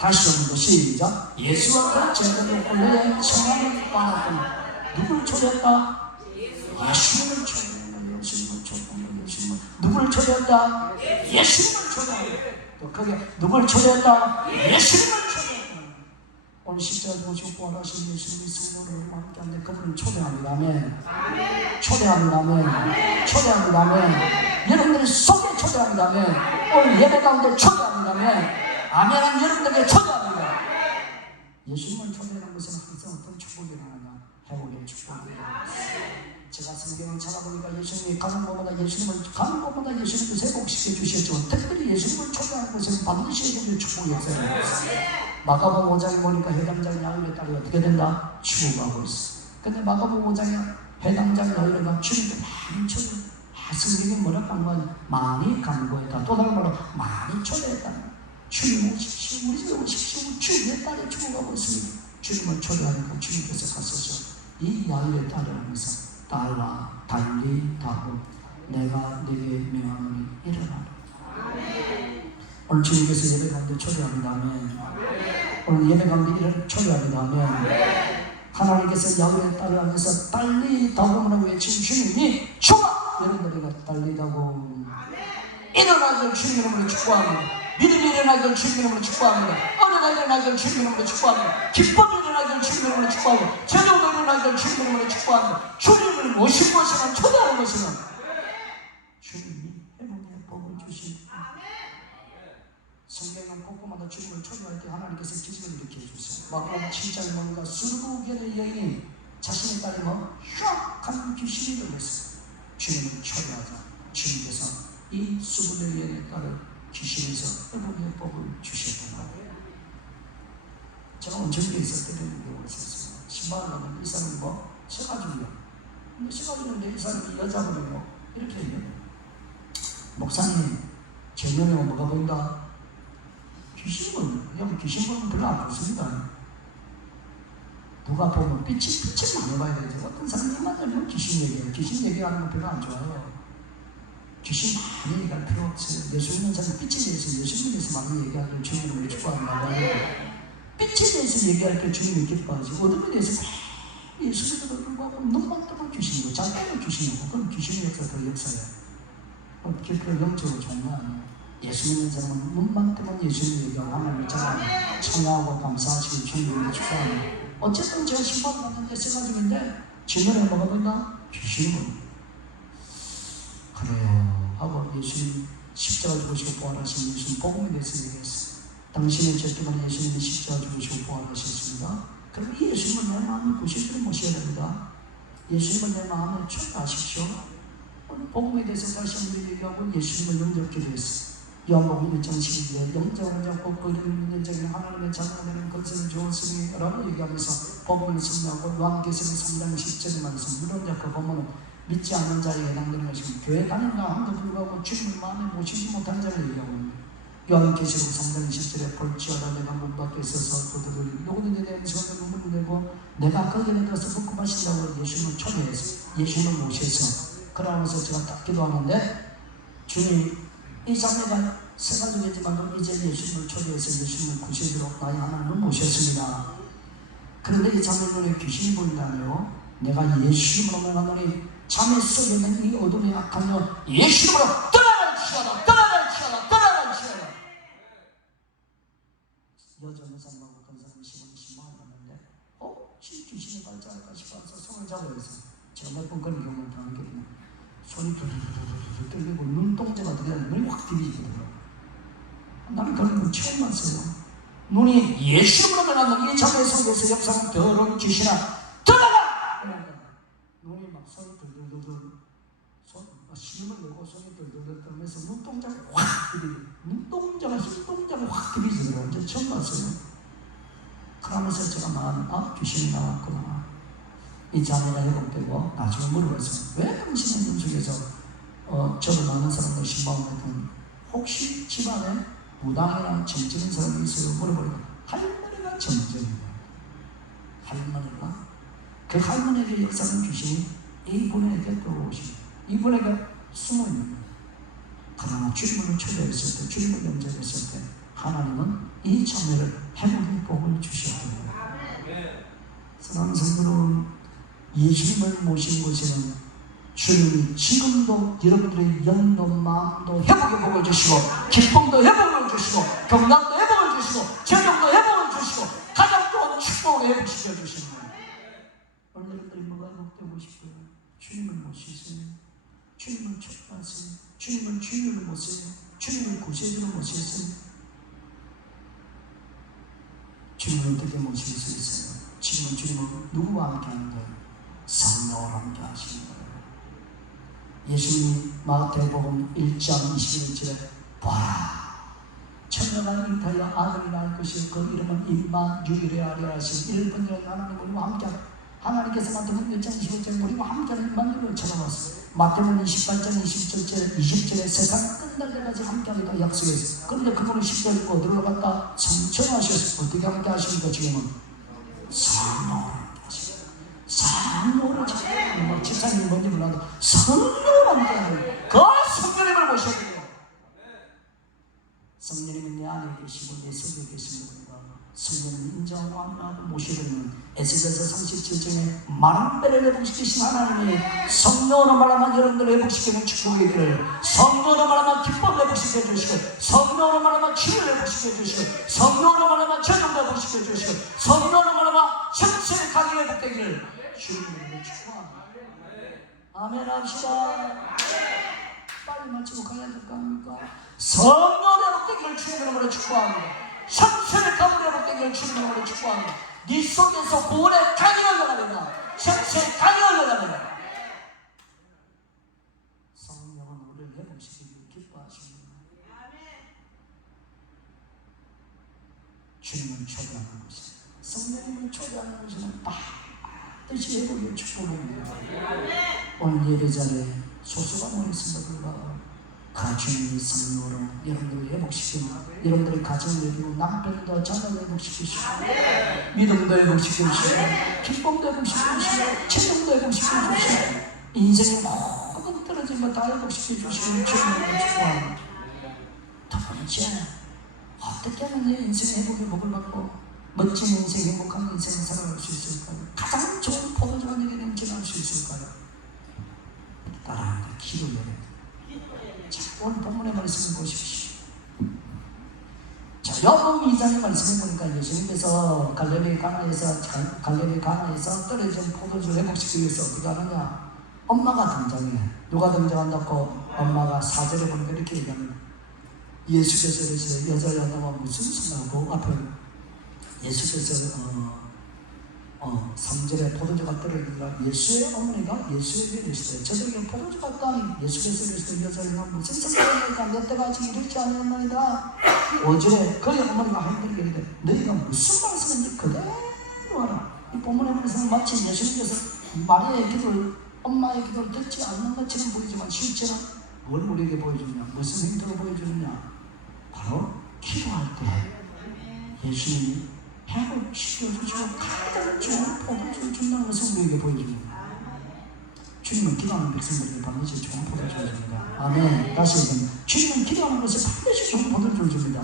다시 한번 더 시작. 예수와 같이 제자들을 홀로에 청하는 바라보니 누구를 초대했다? 예수님을 초대했다. 예수님을 초대했다. 예수님을. 누구를 초대했다? 예수님을 초대했다. 또 크게 누구를 초대했다? 예수님을 초대했다. 오늘 십자가 보시고 부활하신 예수님이 성령으로 함께하는데 그분을 초대합니다. 아멘. 초대합니다. 아멘. 초대합니다. 아멘. 여러분들이 속에 초대합니다. 아멘. 오늘 예배 가운데 초대합니다. 아멘. 아멘한 여러분들에게 초대합니다. 예수님을 초대하는 것은 항상 어떤 축복이 일어나냐? 회복의 축복이 일어납니다. 제가 성경을 찾아보니까 예수님이 가는 곳마다 예수님을 회복시켜 주셨죠. 특별히 예수님을 초대하는 것은 반드시 회복의 축복이 있어요. 마가복음 5장에 보니까 회당장 야일에 따라 어떻게 된다? 죽어가고 있어. 근데 마가복음 5장에 회당장 야일에가 주님께 많이 초대. 성경이 뭐라 한 건 많이 간구했다. 또 다른 말로 많이 초대했다. 주님 오십시오. 우리 집에 오십시오. 주님의 딸이 죽어가고 있습니다. 주님을 초대하니까 주님께서 가소서 이 야일에 따르면서 딸아 달리 다고 내가 네게 명하노니 일어나라. 오늘 주님께서 예배 가운데 초대합니다. 아멘. 오늘 예배 가운데 초대합니다. 아멘. 하나님께서 야일에 따르면서 달리 다고라고 외친 주님이 죽어. 여러분들이 달리 다고 일어나길 주님 이름으로 축복합니다. 믿음이 일어나길 주님 이름으로 축복합니다. 은혜가 일어나길 주님 이름으로 축복합니다. 기쁨이 일어나길 주님 이름으로 축복합니다. 전용이 일어나길 주님 이름으로 축복합니다. 주님을 모신 것이나 초대하는 것이나 주님이 회복의 복을 주십니다. 성경은 곳곳마다 주님을 초대할 때 하나님께서 기적을 일으켜 주세요. 마가복음 7장에 보니까 스루겐의 여인이 자신의 딸이 휘악한 귀신이 들렸어요. 주님을 초대하자. 주님께서 이 수분의 여인의 딸을 귀신에서 회복의 복을 주셨던 거예요. 제가 온천교에 있을 때 이런 경우가 있었어요. 신발을 하면 이 사람이 세가지고요. 근데 세가지고인데 이 사람이 여자분이고 이렇게 해요. 목사님, 제 눈에 뭐가 보인다? 귀신이 보인다. 여러분 귀신 보면 별로 안 좋습니다. 누가 보면 빛이 많이 봐야 되죠. 어떤 사람이 만나면 귀신 얘기해요. 귀신 얘기하는 건 별로 안 좋아요. 귀신 많이 얘기할 필요 없어요. 예수 믿는 사람이 빛에 대해서 예수님에 대해서 많이 얘기할 때 주님을 기뻐한다고 하고 빛에 대해서 얘기할 때 주님을 기뻐하지 어둠에 대해서 예수 믿는 불구하고 눈만 뜨면 귀신이고 잘 뜨면 귀신이고 그럼 귀신의 역사가 더 역사예요. 그런 영적으로 좋은 거 아니에요. 예수 믿는 사람은 눈만 뜨면 예수님을 얘기하고 하나님을 잘 청하고 감사하시고 주님을 축복하고 어쨌든 제가 신발을 받는데 세가지고인데 제 눈에 뭐가 보인다? 귀신이 보인다. 그래요 하고 예수님 십자가 죽으시고 부활하신 예수님 복음에 대해서 얘기했어요. 당신의 죄 때문에 예수님이 십자가 죽으시고 부활하셨습니다. 그럼 이 예수님을 내 마음에 구실들을 모셔야 됩니다. 예수님을 내 마음에 초대하십시오. 오늘 복음에 대해서 다시 한번 얘기하고 예수님을 영접하게 되었어요. 요한복음 1장 12절에 영접을 잡고 그 이름을 믿는 자에게 하나님의 자녀가 되는 것을 주었으니 라고 얘기하면서 복음을 선포하고 요한계시록 3장 10절에 말씀 물론 그 본문은 믿지 않는 자에게 해당되는 것입니다. 교회 다닌가 함도 불구하고 주님을 마음에 모시지 못한 자를 얘기하고 있습니다. 요한계시록 3장 10절에 볼지어다 내가 문 밖에 있어서 그들을 누구든지 내 음성을 눈물을 내고 내가 거기에 들어서 먹고 마신다고 예수님을 초대해서 예수님을 모셔서 그러면서 제가 딱 기도하는데 주님 이 자매가 세 가족이지만 이제 예수님을 초대해서 예수님을 구세도록 나의 하나님을 모셨습니다. 그런데 이 자매 눈에 귀신이 보인다며 내가 예수님으로 명하노니 자매 속에 있는 이 어둠의 악한 영 예수님으로 떠나갈지어다 떠나갈지어다 떠나갈지어다. 여자 사람하고 그 사람이 신방을 받는데 귀신이 발자할까 싶어서 손을 잡아서 제가 몇 번 그런 경험을 당하게 되면 손이 두두두두두 떨리고 눈동자가 들어가는 눈이 확 뒤집히더라고요. 나는 그런 걸 처음 봤어요. 눈이 예수님으로 변하는 이 자매 속에서 역사는 더러운 귀신아 떠나가! 눈이 막 손이 들들들들 심을 내고 손이 들들들 떨면서 눈동자가 확 뒤집히고 눈동자가 확 뒤집히더라고요. 이제 처음 봤어요. 그러면서 제가 마음 귀신이 나왔구나. 이 자매가 회복되고 나중에 물어봤어요. 왜 당신의 눈 속에서 저를 많은 사람들 신방했던 혹시 집안에 무당이나 점쟁인 사람이 있어요? 물어보니까 할머니가 점쟁이에요. 할머니가 그 할머니에게 역사는 귀신이 이분에게 들어오시고 이분에게 숨어있는 거예요. 그러나 주님을 초대했을 때 주님을 영접했을 때 하나님은 이 자매를 행복의 복을 주셔야 됩니다. 사랑하는 성도는 예수님을 모신 곳에는 주님이 지금도 여러분들의 영도 마음도 회복의 복을 주시고 기쁨도 회복을 주시고 건강도 회복을 주시고 재정도 회복을 주시고 가정도 축복을 회복시켜 주시는 거예요. 오늘 여러분들이 뭐가 회복되고 싶어요? 주님을 모시세요. 주님을 축복하세요. 주님을 주인으로 모세요. 주님을 구세주로 모시세요. 주님을 어떻게 모실 수 있어요? 지금은 주님은 누구와 함께 하는 거예요? 성령과 함께 하시는 거예요. 예수님이 마태복음 1장 21절에 보라 처녀가 잉타하여 아들이 낳을 것이요 그 이름은 임마누엘이라 하신 일본이라는 하나님 우리와 함께하는 하나님께서 마태복음 1장 25절에 우리와 함께하는 임마누엘을 찾아왔어요. 마태복음 28장 20절에 세상 끝날 때까지 함께하겠다 약속했어요. 그런데 그분은 10절 어디로 갔다 성천하셨어요. 어떻게 함께하십니까? 지금은 성령으로 함께하십니다. 성령으로 지금 집사님이 뭔지 몰라도 성령으로 함께하는 그 성령님을 모셔야 돼요. 성령님은 내 안에 계시고 내 속에 계신 분이다. 성령을 인정하고 합나하고 모시려면 에스겔서 37장에 많은 배를 회복시키신 하나님이 성령으로 말하면 여러분들을 회복시키는 축복이 되를 성령으로 말하면 기쁨을 회복시켜 주시고 성령으로 말하면 치유를 회복시켜 주시고 성령으로 말하면 전용도 회복시켜 주시고 성령으로 말하면 전체의 가게 회복되기를 주님을 축복합니다. 아멘 합시다. 빨리 마치고 가야 될 거 아닙니까? 성령의 회복되기를 주님의 이름으로 축복합니다. 천천히 가문의 회복되기를 주님의 이름으로 축복합니다. 네 속에서 구원의 강이 흘러가느라 천천히 강이 흘러가느라 성령은 우리를 회복시키기를 기뻐하십니다. 주님을 초대하는 것이 성령님을 초대하는 것은 반드시 회복의 축복입니다. 오늘 예배 자리에 소수가 모였습니다. 불과 그 주님이 성령으로 여러분들을 회복시키고 여러분들의 가정을 회복시키고 남편도 자녀를 회복시키시고 믿음도 회복시키시고 기쁨도 회복시키시고 체력도 회복시키시고 인생의 모든 떨어진 것 다 회복시켜주시고 주님을 축복합니다. 두 번째, 어떻게 하면 내 인생의 회복의 복을 받고 멋진 인생, 행복한 인생을 살아갈 수 있을까요? 가장 좋은 포도주가 내게는 지날 수 있을까요? 따라하는 거 기도해야 됩니다. 자, 오늘 본문의 말씀을 보십시오. 자, 요한복음 2장의 말씀을 보니까 예수님께서 갈릴리 가나에서 떨어진 포도주를 회복시키기 위해서 어떻게 하느냐? 엄마가 등장해. 누가 등장한다고? 엄마가 4절에 보니까 이렇게 얘기합니다. 예수께서 여자 여자가 무슨 소리하고 앞에 예수께서 3절에 포도주가 떨어지니까 예수의 어머니가 예수에게 이르시되 저들에게 포도주가 딴 예수께서 이르시되 여자가 무슨 생각이니까 몇 때가 아직 이르지 않았나이다. 5절에 그의 어머니가 하나님께 이르되 너희가 무슨 말씀인지 그대로 하라. 이 본문의 말씀은 마치 예수님께서 마리아의 기도를 엄마의 기도를 듣지 않는 것처럼 보이지만 실제로 뭘 우리에게 보여주느냐? 무슨 행동을 보여주느냐? 바로 기도할 때 예수님이 회복시켜주시고 가장 좋은 포도주를 준다는 것을 우리에게 보여줍니다. 주님은 기도하는 백성들에게 반드시 좋은 포도주를 줍니다. 아멘. 다시 얘기합니다. 주님은 기도하는 것을 반드시 좋은 포도주를 줍니다.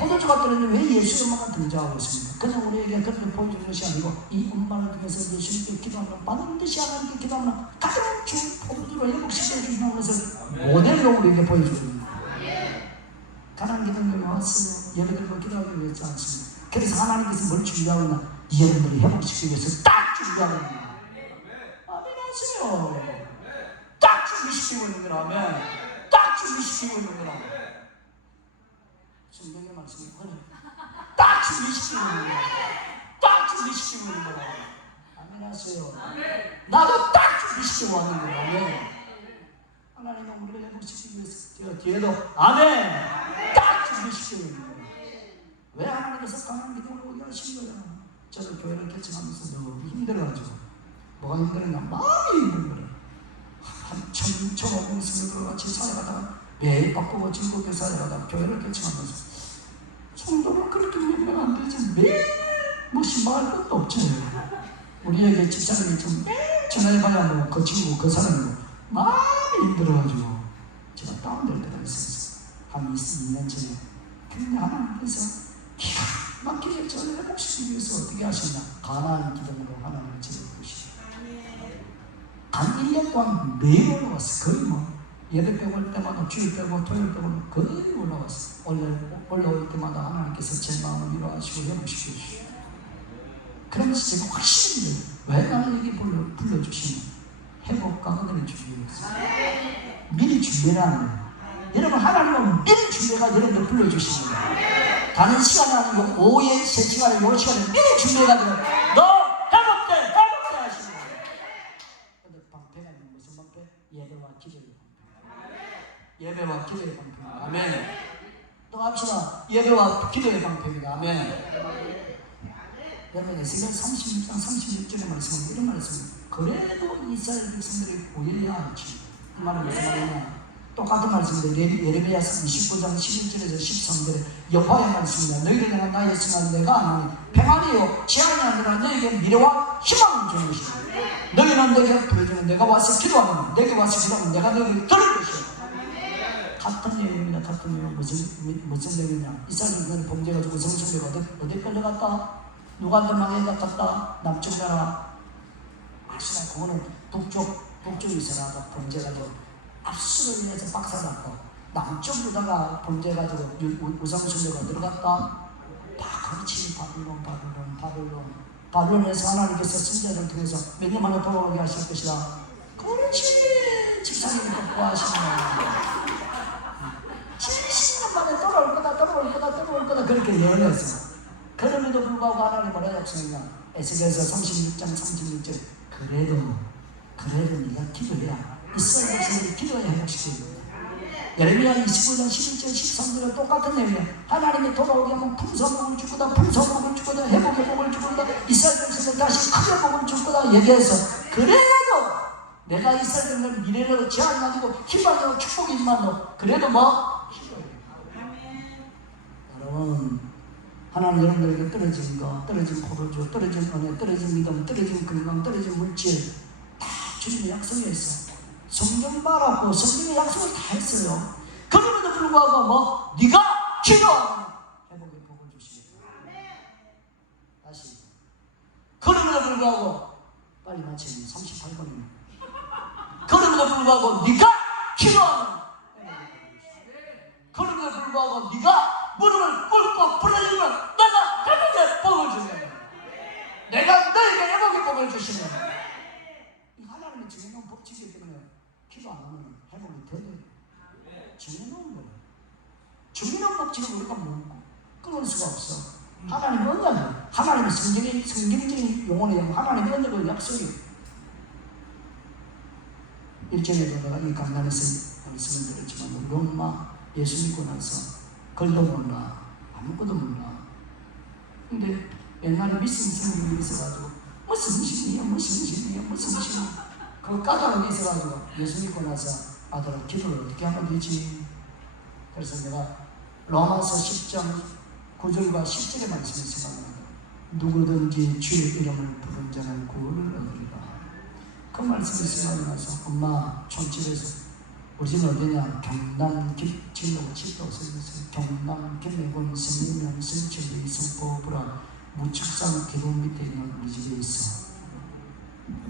포도주가 떨어지면 왜 예수의 엄마가 등장하고 있습니까? 그냥 우리에게 그렇게 보여주는 것이 아니고 이 엄마를 통해서 예수님께 기도하면 반드시 하나님께 기도하면 가장 좋은 포도주를 회복시켜 주시는 것을 모델로 우리에게 보여줍니다. 가난 기도님이 왔어요. 예배드리고 기도하기 위해서 않습니다. 그래서 하나님께서 뭘 준비하고 있나? 여러분들이 회복시키기 위해서 딱 준비하고 있는 거예요. 아멘 하세요. 딱 준비시키고 있는 거라면 딱 준비시키고 있는 거라면 성경의 말씀이 그래. 딱 준비시키고 있는 거라면 딱 준비시키고 있는 거라면 아멘 하세요. 나도 딱 준비시키고 왔는 거라면 하나님은 우리를 회복시키기 위해서 뒤에도 아멘 딱 준비시키고 있는 거예요. 왜 하나님께서 강한 기도를 오게 하신 거야? 저를 교회를 개척하면서 너무 힘들어가지고 뭐가 힘들었냐? 마음이 힘든 거야. 한참 처음 성도들과 같이 살아가다가 매일 바쁘고 즐겁게 살아가다가 교회를 개척하면서 성도를 그렇게 밀면 안 되지. 매일 무시 말할 것도 없죠. 우리에게 집사람이 좀 매일 전화해봐야 뭐 그 친구 그 사람이고 마음이 힘들어가지고 제가 다운될 때가 있었어요. 한 2년 전에 그런데 하나님께서 기가 막히게 저를 회복시키기 위해서 어떻게 하셨냐? 가나안 기둥으로 하나님을 지어주시고 단 1년 동안 매일 올라왔어. 거의 뭐 예배 빼고 올 때마다 주일 빼고 토요일 빼고는 거의 올라왔어. 올라올 때마다 하나님께서 제 마음을 위로하시고 회복시켜 주시고 그러면서 제가 확신이 돼요. 왜 나는 여기 불러주시냐? 회복과 은혜를 주기 위해서 미리 준비를 하는 거예요. 여러분 하나님은 미리 준비가 여러분들 불러주시는 거예요. 다른 시간이 아니고 오후에 3시간에 요 시간에 미리 준비해가지고 너 회복돼 하시는 거예요. 근데 방패가 있는 무슨 방패? 예배와 기도의 방패. 예배와 기도의 방패입니다. 아멘. 또 합시다. 예배와 기도의 방패입니다. 아멘. 여러분 에스겔 36장 36절의 말씀은 이런 말씀입니다. 그래도 이스라엘 백성들이 보여야 할지 그 말은 무슨 말이냐? 똑같은 말씀인데 예레미야서 29장 11절에서 13절에 여호와의 말씀입니다. 너희를 내가 나의 성한 내가 아나니 평안이요 재앙이 아니라 너에게 미래와 희망을 주는 것이다. 너희는 내게 부르짖는 내가 와서 기도하면 내게 와서 기도하면 내가 너희를 들을 것이다. 같은 내용입니다. 같은 내용 무슨 내용이냐? 이스라엘 백성들이 범죄가지고 성전대가 어디 끌려갔다? 누구한테 망해갔다? 남쪽 나라 아시나? 그거는 북쪽에서라도 범죄가지고 압수를 위해서 박살났고 남쪽으로다가 범죄가지고 우상숭배가 들어갔다. 그렇지. 바벨론에서 하나님께서 선자를 통해서 몇 년 만에 돌아오게 하실 것이다. 그렇지. 집사님이 구하시는 거야. 70년 만에 돌아올 거다 그렇게 예언했어. 그럼에도 불구하고 하나님 뭐라 약속했냐? 에스겔서 36장 36절 그래도 네가 기도해야 이스라엘 백성들이 기도해야 회복시키는 거야. 예레미야 29장 11절 13절에 똑같은 내용이야. 하나님이 돌아오게 하면 풍성복을 줄 거다. 풍성복을 줄 거다. 회복의 복을 줄 거다. 이스라엘 백성들 다시 크게 복을 줄 거다 얘기해서 그래도 내가 이스라엘 백성들 미래로 제한이 아니고 희망이고 축복이지만 그래도 뭐 기도해. 여러분 하나님 여러분들에게 떨어진 거, 떨어진 포도주, 떨어진 은혜, 떨어진 믿음, 떨어진 건강, 떨어진 물질 다 주님의 약속이 있어. 성경 말하고 성경의 약속을 다 했어요. 그럼에도 불구하고 뭐 네가 기도하면 회복의 복을 주시겠다. 다시 그럼에도 불구하고 빨리 마치면 38번입니다. 그럼에도 불구하고 네가 기도하면 그럼에도 불구하고 네가 무릎을 꿇고 부르짖으면 내가 회복의 복을 주면 내가 너에게 회복의 복을 주시면 하나님이 정해놓은 법칙이기 때문에 기도 안 하면 회복이 되는 정해놓은 거예요. 정해놓은 법칙을 우리가 못 끊을 수가 없어. 하나님의 언약, 하나님의 성경적인 용어에 의하면 하나님의 언약의 약속이에요. 일전에도 내가 이 강단에서 말씀을 드렸지만 우리 엄마 예수 믿고 나서 글도 몰라 아무것도 몰라. 근데 옛날에 미신 성경이 있어가지고 무슨 신이야 그거 까다롭게 있어가지고 예수 믿고 나서 아들아 기도를 어떻게 하면 되지? 그래서 내가 로마서 10장 9절과 10절의 말씀을 생각합니다. 누구든지 주의 이름을 부른 자는 구원을 얻으리라. 그 말씀을 생각나서 엄마 촌집에서 우리 집은 어디냐? 경남 진로 집도서에서 경남 김해군 성민면 성천리 성포부라 무축산 기둥 밑에 있는 우리 집에 있어.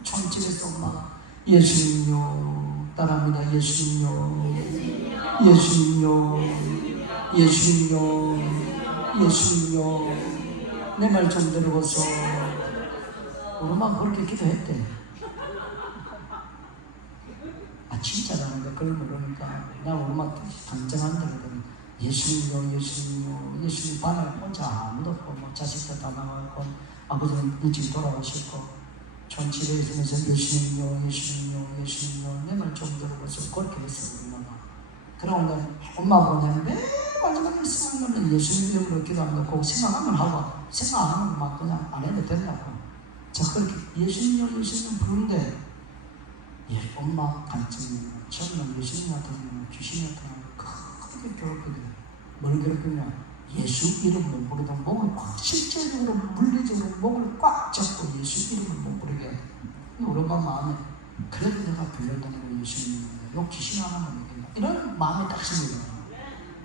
촌집에서 엄마 예수님요 따라합니다. 예수님요 내 말 좀 들어보소. 우리 엄마가 그렇게 기도했대. 진짜라는 거 그걸 모르니까 나 엄마 당장한다 그러더니 예수님요 반을 혼자 아무도 없고 뭐 자식들 다 나가고 아버지는 일찍 돌아오셨고 촌집에 있으면서 예수님요 내 말 좀 들어보소. 그렇게 했어 우리 엄마가. 그러고 엄마가 뭐냐면 맨 마지막에 생각나면 예수님 이름으로 기도하는 거 꼭 생각하면 하고 생각 안 하면 막 그냥 안 해도 된다고. 자 그렇게 예수님요 부르는데 엄마 간증이 처음에는 예수님 나타나면 귀신이 나타나면 크게 괴롭거든요. 뭘 괴롭히냐? 예수 이름으로 부르다 목을 꽉 실제적으로 물리적으로 목을 꽉 잡고 예수 이름을 못 부르게 해. 우리 엄마 마음에 그래도 내가 빌려다니고 예수님이야. 요 귀신 하나만 얘기해. 이런 마음이 딱 생겨요.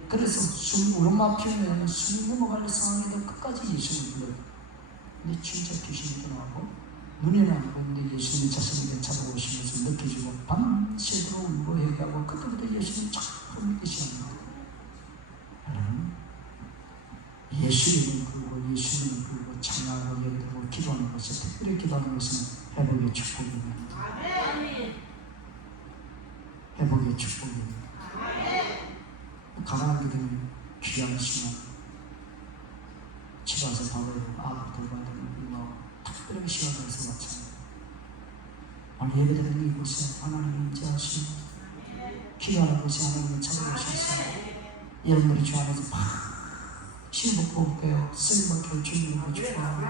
그래서 숨 오르막 피우면 숨 넘어갈 상황에도 끝까지 예수님을 불러요. 근데 진짜 귀신이 떠나고 눈에는 안 보이는데 예수님이 자신에게 찾아오시면서 느껴지고 밤새도록 울고 얘기하고 그때부터 예수님 자꾸 믿기 시작합니다. 예수님을 부르고 예수님을 부르고 찬양하고 예배드리고 기도하는 것을 특별히 기도하는 것은 회복의 축복입니다. 회복의 축복입니다. 가난한 믿음 귀한 시간 집 와서 밥을 아버 돌봐야 되는 이거 특별히 시간을 해서 마칩니다. 오늘 예배드리는 이곳에 하나님이 임재하시고 기도하는 곳에 하나님을 찾아오셔서 여러분들이 주 안에서 신복고 올게요. 쓰임받게 주님으로 축복하고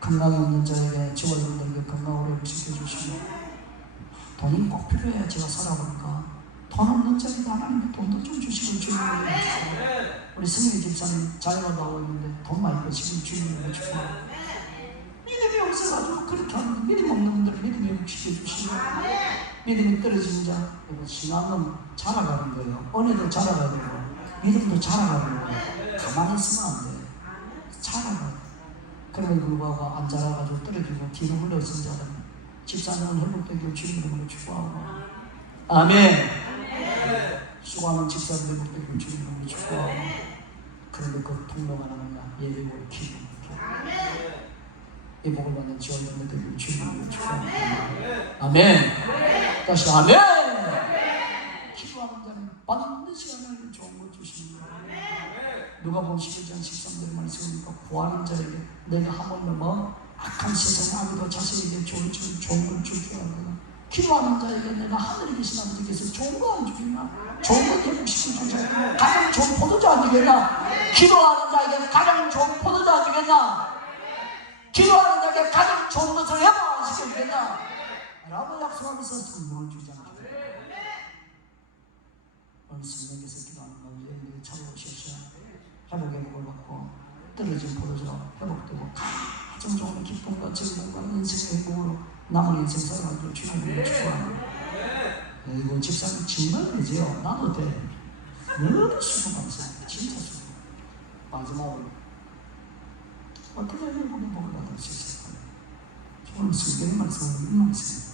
건강이 없는 자에게 저와 여러분들에게 건강을 회복시켜주시고 돈이 꼭 필요해야 제가 살아보니까 돈 없는 자에게 하나님이 돈도 좀 주시고 주님으로 축복하고 우리 승리 집사님 자녀가 나오고 있는데 돈 많이 버시고 주님으로 축복하고 믿음이 없어가지고 그렇게 하는데 믿음 없는 분들 믿음이 회복시켜주시고 믿음이 떨어지는 자 신앙은 자라가는 거예요. 은혜도 자라가야 되고 믿음도 자라가는 거예요. 가만히 있으면 안 돼. 자라가. 그럼에도 불구하고 안 자라가지고 떨어지고 뒤로 물러선 자는 집사님은 회복되기를 주님으로 축복하고 아멘. 수고하는 집사님 회복되기를 주님으로 축복하고 그런데 그 통로가 나느냐 예배고 기도 이 복을 받는 지원 여러분들에게 주님으로 축복하고 아멘. 다시 아멘. 기도하는 자는 반드시 하나님 좋은 걸 주십니다. 누가 보면 11장 13절 말씀이니까 구하는 자에게 내가 한번 넘어 악한 세상에 아무도 자신에게 좋은 걸 줄 줄 알거나 기도하는 자에게 내가 하늘에 계신 아버지께서 좋은 거 안 주겠나? 좋은 거 회복시켜 주겠나? 가장 좋은 포도주 안 주겠나? 기도하는 자에게 가장 좋은 포도주 안 주겠나? 기도하는 자에게 가장 좋은 것을 회복시켜 주겠나? 라고 약속하면서 성령을 주지 않습니다. 오늘 성령께서 기도하는 가운데 우리 찾아오셔서 회복의 복을 받고 떨어진 포도주가 회복되고 가장 좋은 기쁨과 즐거움과 인생의 행복으로 남은 인생 살아가기를 주님으로 축복합니다. 이거 집사님 정말 되지요? 나도 돼. 너무 수고 많습니다. 진짜 수고. 마지막으로 어떻게 회복의 복을 받을 수 있을까요? 오늘 성경의 말씀은 이만 있습니다.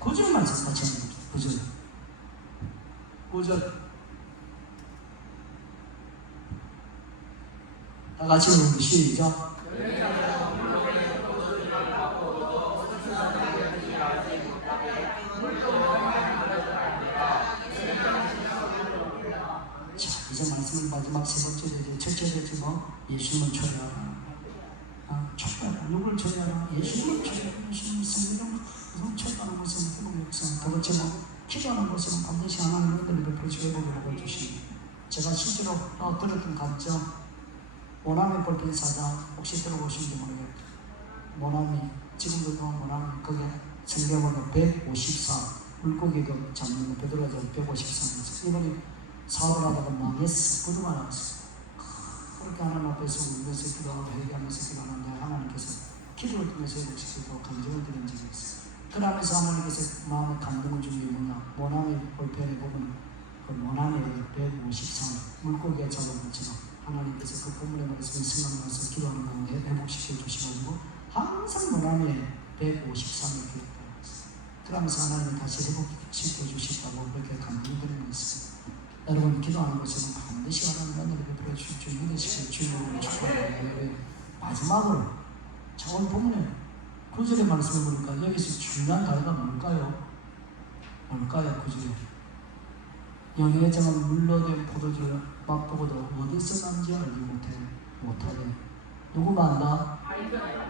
구절 말씀 같이 해봅시다. 구절 다 같이 읽는 시작. 자, 이제 말씀은 마지막 세 번째 첫째로 뭐 예수님을 초래하라. 초래하라. 누굴 초래하라? 예수님을 초래하라. 예수님을 성령을 초래하는 것은 회복의 역사. 두 번째는 기도하는 것은 반드시 하나님의 은혜를 베풀어 회복을 해주시니 제가 실제로 들었던 관점 모나미 볼펜 사장 혹시 들어보신지 모르겠어요. 모나미 지금도 모나미 거기 성경번호 154 물고기도 잡는 거 베드로가 153에서 이번에 사업을 하다가 망했어. 그동안 알았어. 그렇게 하나님 앞에서 울면서 기도하고 회개하면서 기도하는데 하나님께서 기도를 통해서 회복시키고 감정을 드린 적이 있어요. 그러면서 하나님께서 마음에 감동을 준 게 뭐냐? 모나미 볼펜에 보면 그 모나미의 153 물고기가 잡은 것처럼 하나님께서 그 본문의 말씀을 생각나서 기도하는 가운데 회복시켜 주셔가지고 항상 모나미의 153을 기록하고 있어요. 그러면서 하나님이 다시 회복시켜 주시다고 그렇게 감동을 드리고 있습니다. 여러분 기도하는 것은 반드시 하나님 은혜를 베풀어 주실 줄 믿으시고 주님으로 축복합니다. 마지막으로 오늘 본문에 9절의 말씀을 보니까 여기서 중요한 단어가 뭘까요? 9절에 영의 정은 물러된 포도주를 맛보고도 어디서 난지 알지 못하네. 누구가 안다?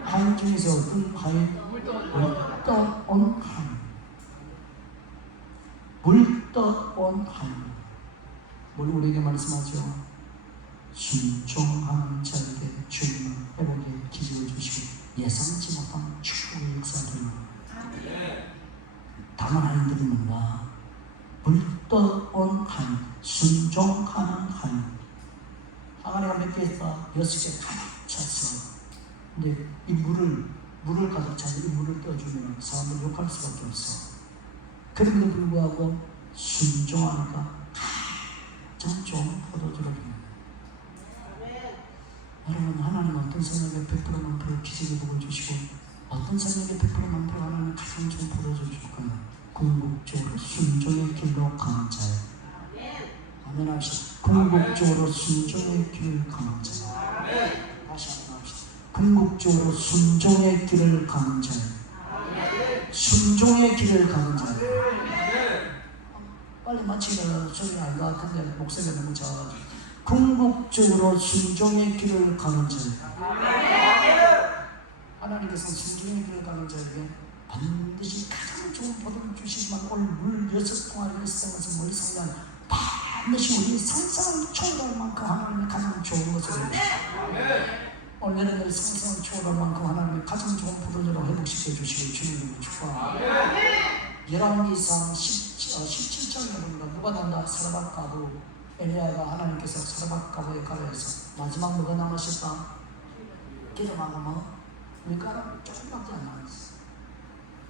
하인 중에서 어떤 하인? 물떠온 하인. 물떠온 하인. 뭘 우리에게 말씀하죠? 순종하는 자에게 주님은 회복의 기적을 주시고 예상치 못한 축복의 역사를 드립니다. 다만 하인들이 뭔가? 물떠온 하인, 순종하는 하인. 항아리가 몇 개 있다? 6개 가득 찼어. 근데 이 물을 물을 가득 차서 이 물을 떠주면 사람들 욕할 수밖에 없어. 그럼에도 불구하고 순종하니까 가장 좋은 포도주를 줍니다. 여러분, 하나님은 어떤 사람에게 100% 만들어 기적의 복을 주시고 어떤 사람에게 100% 만들어 하나님은 가장 좋은 포도주를 줄 거예요. 궁극적으로 순종의 길로 가는 자예요. 아멘 합시다. 궁극적으로 순종의 길을 가는 자예요. 다시 한번 합시다. 궁극적으로 순종의 길을 가는 자예요. 순종의 길을 가는 자예요. 빨리 마치려고 소리 날 것 같은데 목소리가 너무 작아가지고. 궁극적으로 순종의 길을 가는 자예요. 하나님께서 순종의 길을 가는 자에게 반드시 가장 좋은 포도를 주시지만 오늘 물 6통을 일생에서 물 성장 반드시 우리 상상을 초월할 만큼 하나님의 가장 좋은 것을 해주시고 오늘 여러분의 상상을 초월할 만큼 하나님의 가장 좋은 포도주로 회복시켜 주시고 주님을 축복합니다. 열왕기상 17장에 보니까 누가 단다 사르밧가부 엘리야가 하나님께서 사르밧가부의 가로에서 마지막 뭐가 남으셨다? 기름하고 뭐 밀가루 조금밖에 안 남았어.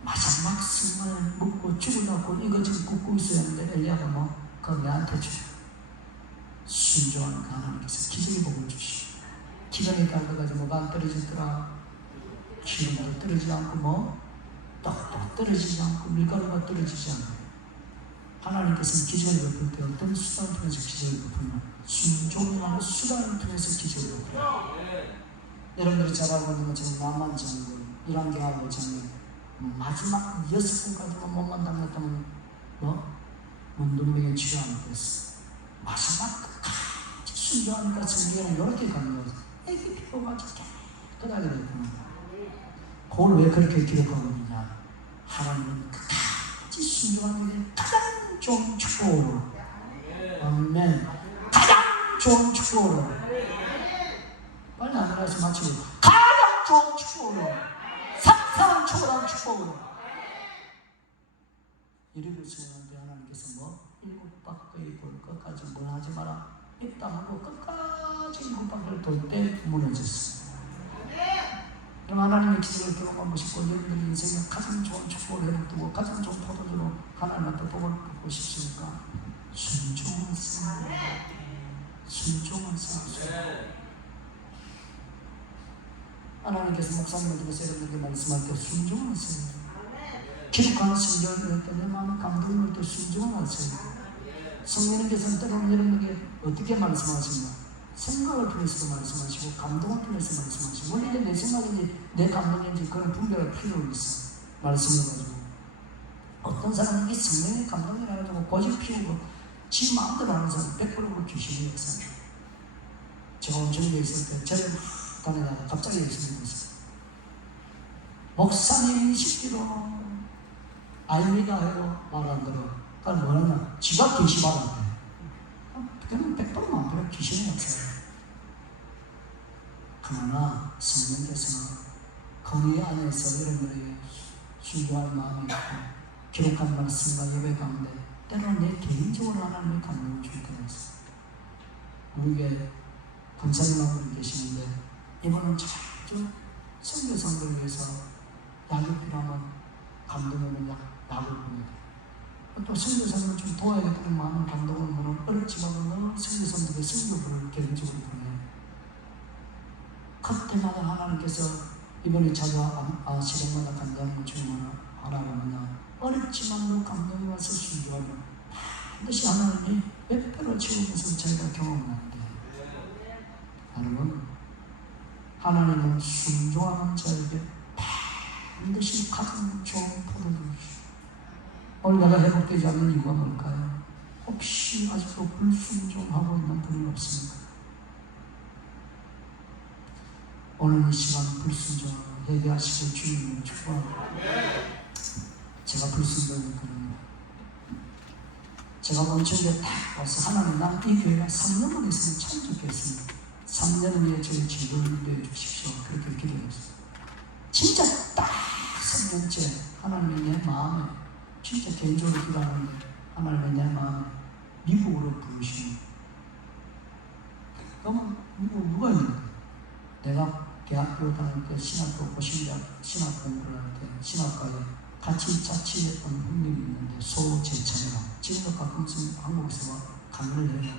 마지막 순간에 먹고 죽으려고 이거 지금 굽고 있어야 하는데 엘리야가 뭐 그거 내한테 줘. 순종하니까 하나님께서 기적의 복을 주시고 기름이 갈라가지고 뭐가 안 떨어지더라. 기름도 떨어지지 않고 뭐 떡도 떨어지지 않고 밀가루가 떨어지지 않고 하나님께서는 기적을 베풀 때 어떤 수단을 통해서 기적을 베풀면 순종이라는 수단을 통해서 기적을 베풀어요. 여러분들이 잘 알고 있는 것처럼 남한장군, 이란계하고 장군 마지막 6분까지만 몸만 담갔다면 문둥병에 치료 안 됐어. 마지막 끝까지 순종하니까 성경은 이렇게 가는 거죠. 애기 피부가 깨끗하게 됐구나. 그걸 왜 그렇게 기록하고 있느냐. 하나님은 끝까지 순종하는 게 가장 좋은 축복으로, 아멘, 가장 좋은 축복으로, 빨리 하늘에서 마치고 가장 좋은 축복으로, 상상 초월한 축복으로 이르를 수행하는데 하나님께서 뭐 7바퀴 돌 것까지 뭘 하지 마라 입다 하고 끝까지 7바퀴를 돌 때 무너졌어요. 그럼 하나님의 기적을 경험하고 싶고 여러분들 인생에 가장 좋은 축복을 해두고 가장 좋은 포도주로 하나님한테 복을 받고 싶으니까 순종하세요. 순종하세요. 하나님께서 목사님들께서 여러분들에게 말씀할 때 순종하세요. 기록하는 순종을 때 내 마음에 감동을 때 순종하세요. 성령님께서는 때로는 여러분에게 어떻게 말씀하시나 생각을 통해서도 말씀하시고 감동을 통해서 말씀하시고 원래 이제 내 생각인지 내 감동인지 그런 분별할 필요가 있어. 말씀을 가지고 어떤 사람은 이 성령의 감동이 나가지고 고집 피우고 지 마음대로 하는 사람 100% 귀신이 있어요. 제가 온천에 있을 때 저를 다니다가 갑자기 예수님이 있어요. 목사님 20kg 아닙니다 해도 말 안 들어. 그건 뭐냐면 지가 계시받았대. 그냥 100% 만큼 귀신이 없어요. 그러나 성령께서는 거기 안에서 여러분들에게 순종할 마음이 있고 기록한 말씀과 예배 가운데 때로는 내 개인적으로 하나님의 감동을 줄 때가 있어요. 우리에게 권사님 한 분이 계시는데 이번은 자주 선교사님들 위해서 약이 필요하면 감동을 약을 보내요. 또 선교사님을 좀 도와야겠다는 마음을 감동을 보는 어렵지만은 선교사님들의 선교부를 개인적으로 보내요. 그때마다 하나님께서 이번에 자가 실행마다 간다는 것 중에 하나가 뭐냐 어렵지만도 감동이 와서 순종하면 반드시 하나님이 100배로 채우면서 저희가 경험하는데 여러분 하나님은 순종하는 자에게 반드시 가장 좋은 포도를 주시고 오늘 내가 회복되지 않는 이유가 뭘까요? 혹시 아직도 불순종하고 있는 분이 없습니까? 오늘 이 시간 불순종을 회개하시고 주님을 축복합니다. 제가 불순종했거든요. 제가 온천에 딱 와서 하나님 난 이 교회가 3년만 있으면 참 좋겠습니다. 3년 후에 저희 진도를 인도해 주십시오. 그렇게 기도했어요. 진짜 딱 3년째 하나님이 내 마음에 진짜 개인적으로 기도하는데 하나님이 내 마음에 미국으로 부르시는 그러면 누가 있는 거야? 내가 대학교 다닐 때 신학교 고신대학 신학 공부를 할 때 신학과에 같이 자취했던 형님이 있는데 소재찬이라고 지금도 가끔씩 한국에서 강연을 해요.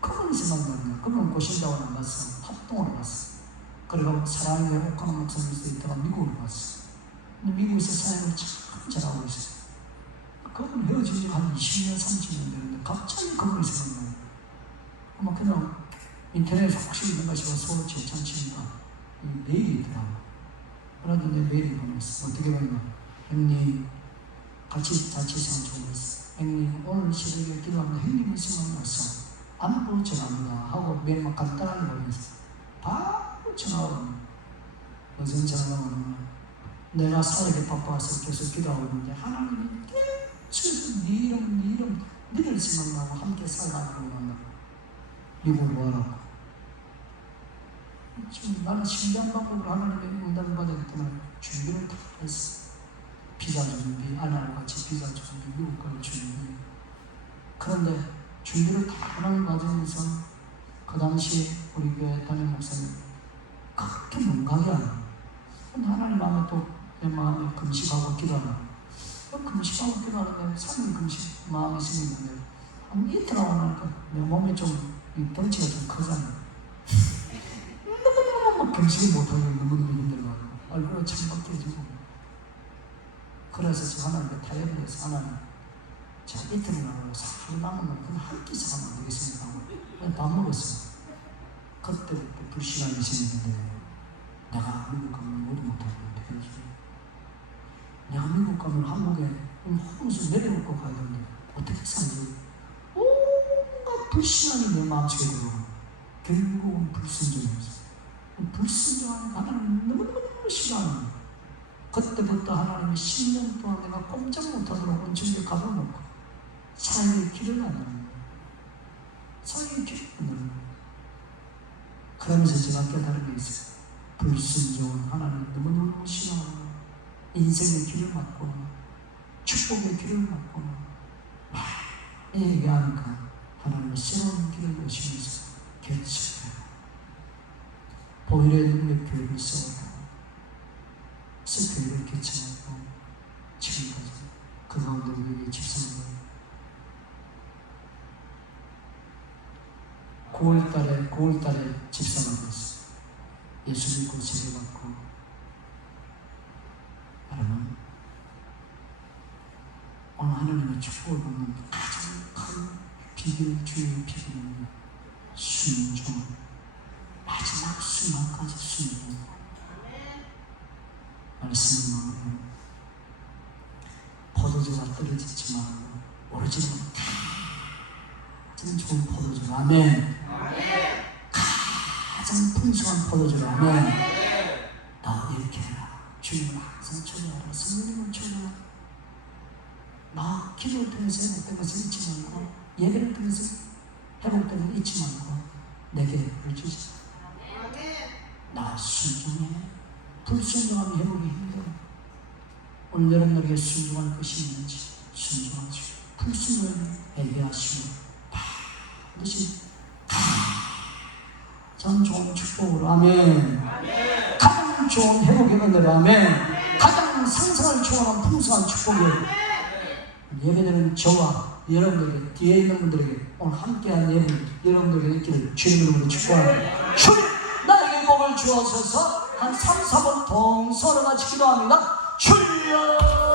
그런 생각나는 거야. 그러면 고신대학을 안 갔어. 합동을 갔어. 그리고 사랑의 옥하는 목사님에서 있다가 미국으로 갔어. 근데 미국에서 사역을 참 잘하고 있어요. 그분 헤어진 지 한 20년, 30년 되는데 갑자기 그분이 생각나요. 아마 그냥 인터넷에 혹시 있는 것이 소재찬치니까 메일이 있더라고. 그래도 내 메일을 보냈어. 어떻게 보면 형님 같이 자취생 주고 있어. 형님 오늘 새벽에 기도하면 형님이 생각났어. 안부 전합니다 하고 메일만 간단하게 보냈어. 바로 전화가 오는 거야. 무슨 전화가 오는 거야. 내가 사역에 바빠서 계속 기도하고 있는데 하나님이 계속 네 이름 너를 생각나고 함께 살아가려고 한다. 미국으로 와라고. 지금 나는 신기한 방법으로 하나님의 응답을 받았기 때문에 준비를 다 했어. 비자 준비, 아내랑 같이 비자 준비, 미국 갈 준비. 그런데 준비를 다 하는 과정에서 그 당시 우리 교회 담임 목사님 그렇게 명강이 안 나. 근데 하나님 마음에 또 내 마음에 금식하고 기도하는 금식하고 기도하는데 3일 금식 마음이 생기는데 한 이틀 하고 나니까 내 몸이 좀 덩치가 좀 크잖아. 너무너무 금식을 못하고 너무너무 힘들어가지고 얼굴이 창백해지고. 그래서 제가 하나님께 타협을 해서 하나님 제가 이틀이나 사흘 남으면 그냥 한 끼씩 하면 안 되겠습니까 하고 밥 먹었어요. 그때부터 불신앙이 생기는데 내가 미국 가면 모두 못하고 어떻게 하지? 내가 미국 가면 한국에 한국에서 내려놓고 가야 되는데 어떻게 살지? 온갖 불신앙이 내 마음속에 들어오고 결국은 불순종이었어. 불순종하니까 하나님 너무너무 싫어하는 거야. 그때부터 하나님이 10년 동안 내가 꼼짝 못하도록 온천에 가둬놓고 사역의 길을 안 하는 거야. 사역의 길을 안 하는 거야. 그러면서 제가 깨달은 게 있어요. 불순종은 하나님 너무너무 싫어하고 인생의 길을 막고 축복의 길을 막고 많이 얘기하니까 하나님이 새로운 길을 여시면서 개척해요. 보일의 능력교회를 세웠고 교회를 개척하고 지금까지 그 가운데 우리에게 집사님을 9월달에 집사가 됐어요. 예수 믿고 세례받고. 여러분 오늘 하나님의 축복을 받는 가장 큰 비밀 주의 비밀은 순종. 마지막 순간까지 순종. 말씀을 마무리하고 포도주가 떨어지지 말고 오로지 가장 좋은 포도주. 아멘. 가장 풍성한 포도주. 아멘. 너 이렇게 해라. 주님을 항상 초대하라. 성령님을 초대하라. 나 기도를 통해서 회복된 것을 잊지 말고 예배를 통해서 회복된 것을 잊지 말고 내게 회복을 주시라. 나 순종해. 불순종하면 회복이 힘들어. 오늘 여러분에게 순종할 것이 있는지 순종하시고 불순종을 예배하시고 반드시 가장 좋은 축복으로. 아멘. 가장 좋은 회복의 은혜로. 아멘. 가장 상상을 초월한 풍성한 축복이에요. 예배드리는 저와 여러분들에게 뒤에 있는 분들에게 오늘 함께한 예배 여러분들에게 있기를 주님의 이름으로 축복합니다. 주님 나에게 복을 주옵소서. 한 3, 4번 동서로 같이 기도합니다. 주여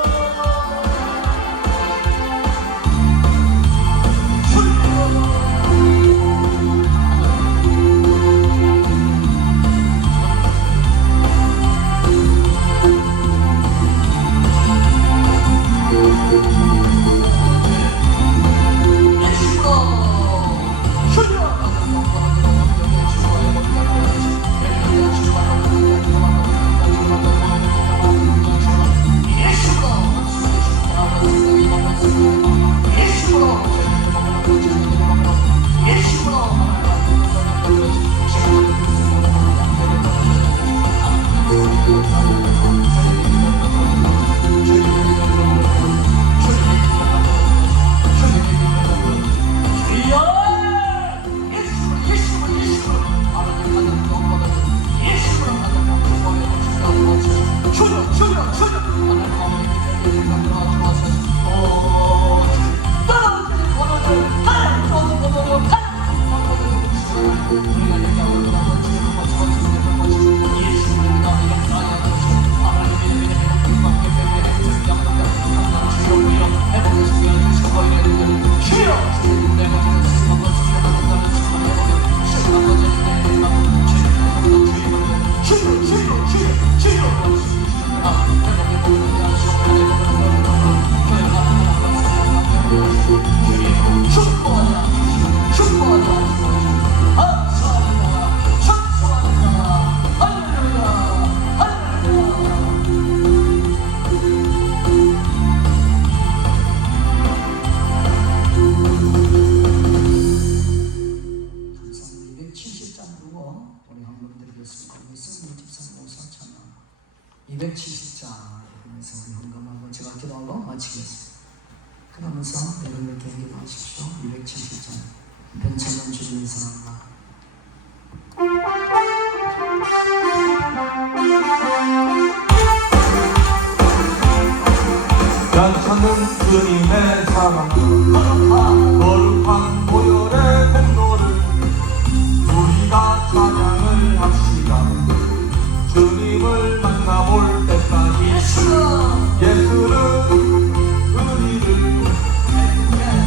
270장 그러면서 우리 헌금하고 제가 기도하고 마치겠습니다. 그러면서 여러분들 기도하십시오. 270장 변천년 주님의 사랑과 변천년 주님의 사랑 거룩한 보혈의 공로를 우리가 찬양을 합시다. 주님을 만나볼 때까지 예수는 우리를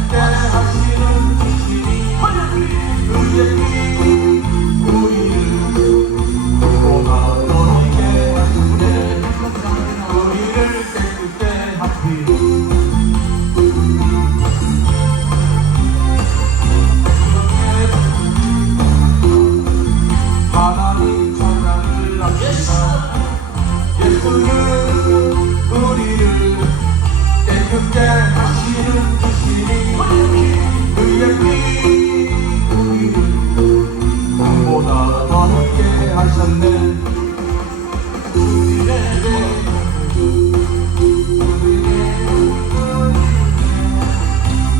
깨 하시는 주시니 그의 피 우리를 보다 너에게 하시네. 우리를 깨끗게 하시니 하나님 찬양을 합시다. 예수는 우리를 깨끗게 하시는 주시니 그의 피 우리를 보다 더하게 하셨네.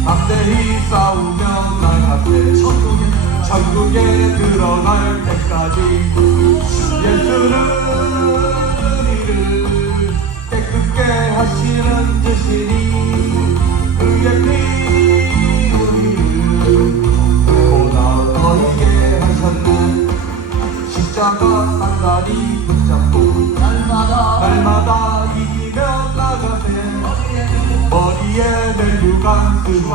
담대히 싸우며 나가세. 천국에 들어갈 때까지 예수는 우리를 깨끗게 하시는 주시니 그의 피 우리를 보다 더하게 하셨네. 십자가 단단히 붙잡고 날마다 이기며 나가세. 머리에 멜류관 쓰고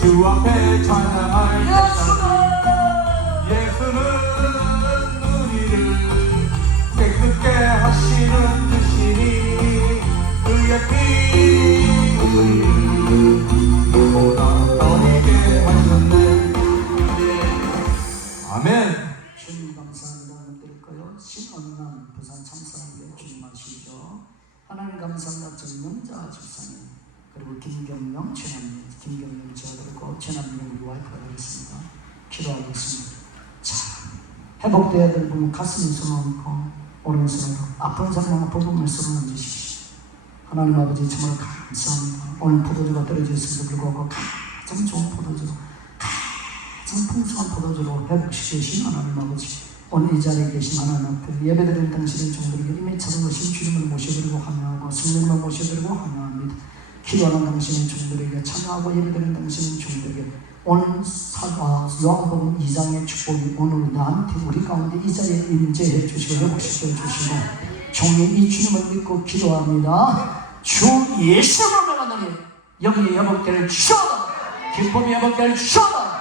주 앞에 찬양할 때까지 예수는 우리를 깨끗게 하시는 주시니 그의 피 우리를 보다 더하게 하셨네. 아멘. 주님 감사합니다. 드릴까요? 신원남 부산 참사랑교회 주님 아시죠? 하나님 감사합니다. 정명자 집사님 그리고 김경영 최남님 김경영 저들고 최남님 우리 와이프가 되겠습니다. 기도하겠습니다. 자, 회복되어야 될 부분 가슴에 손을 얹고 오른손으로 아픈 사람은 부분을 손을 얹으십시오. 하나님 아버지 정말 감사합니다. 오늘 포도주가 떨어져 있음에도 불구하고 가장 좋은 포도주로 가장 풍성한 포도주로 회복시키신 하나님 아버지 오늘 이 자리에 계신 하나님 앞에 예배드리는 당신의 종들에게 이미 찾아오신 주님을 모셔드리고 환영하고 성령을 모셔드리고 환영합니다. 기도하는 당신의 종들에게 참여하고 예배드리는 당신의 종들에게 오늘 요한복음 2장의 축복이 오늘 나한테 우리 가운데 이 자리에 임재해 주시고 회복시켜 주시고 종이 이 주님을 믿고 기도합니다. 주 예수로 명하노니 영이 회복될 주시오다. 기쁨이 회복될 주시오다.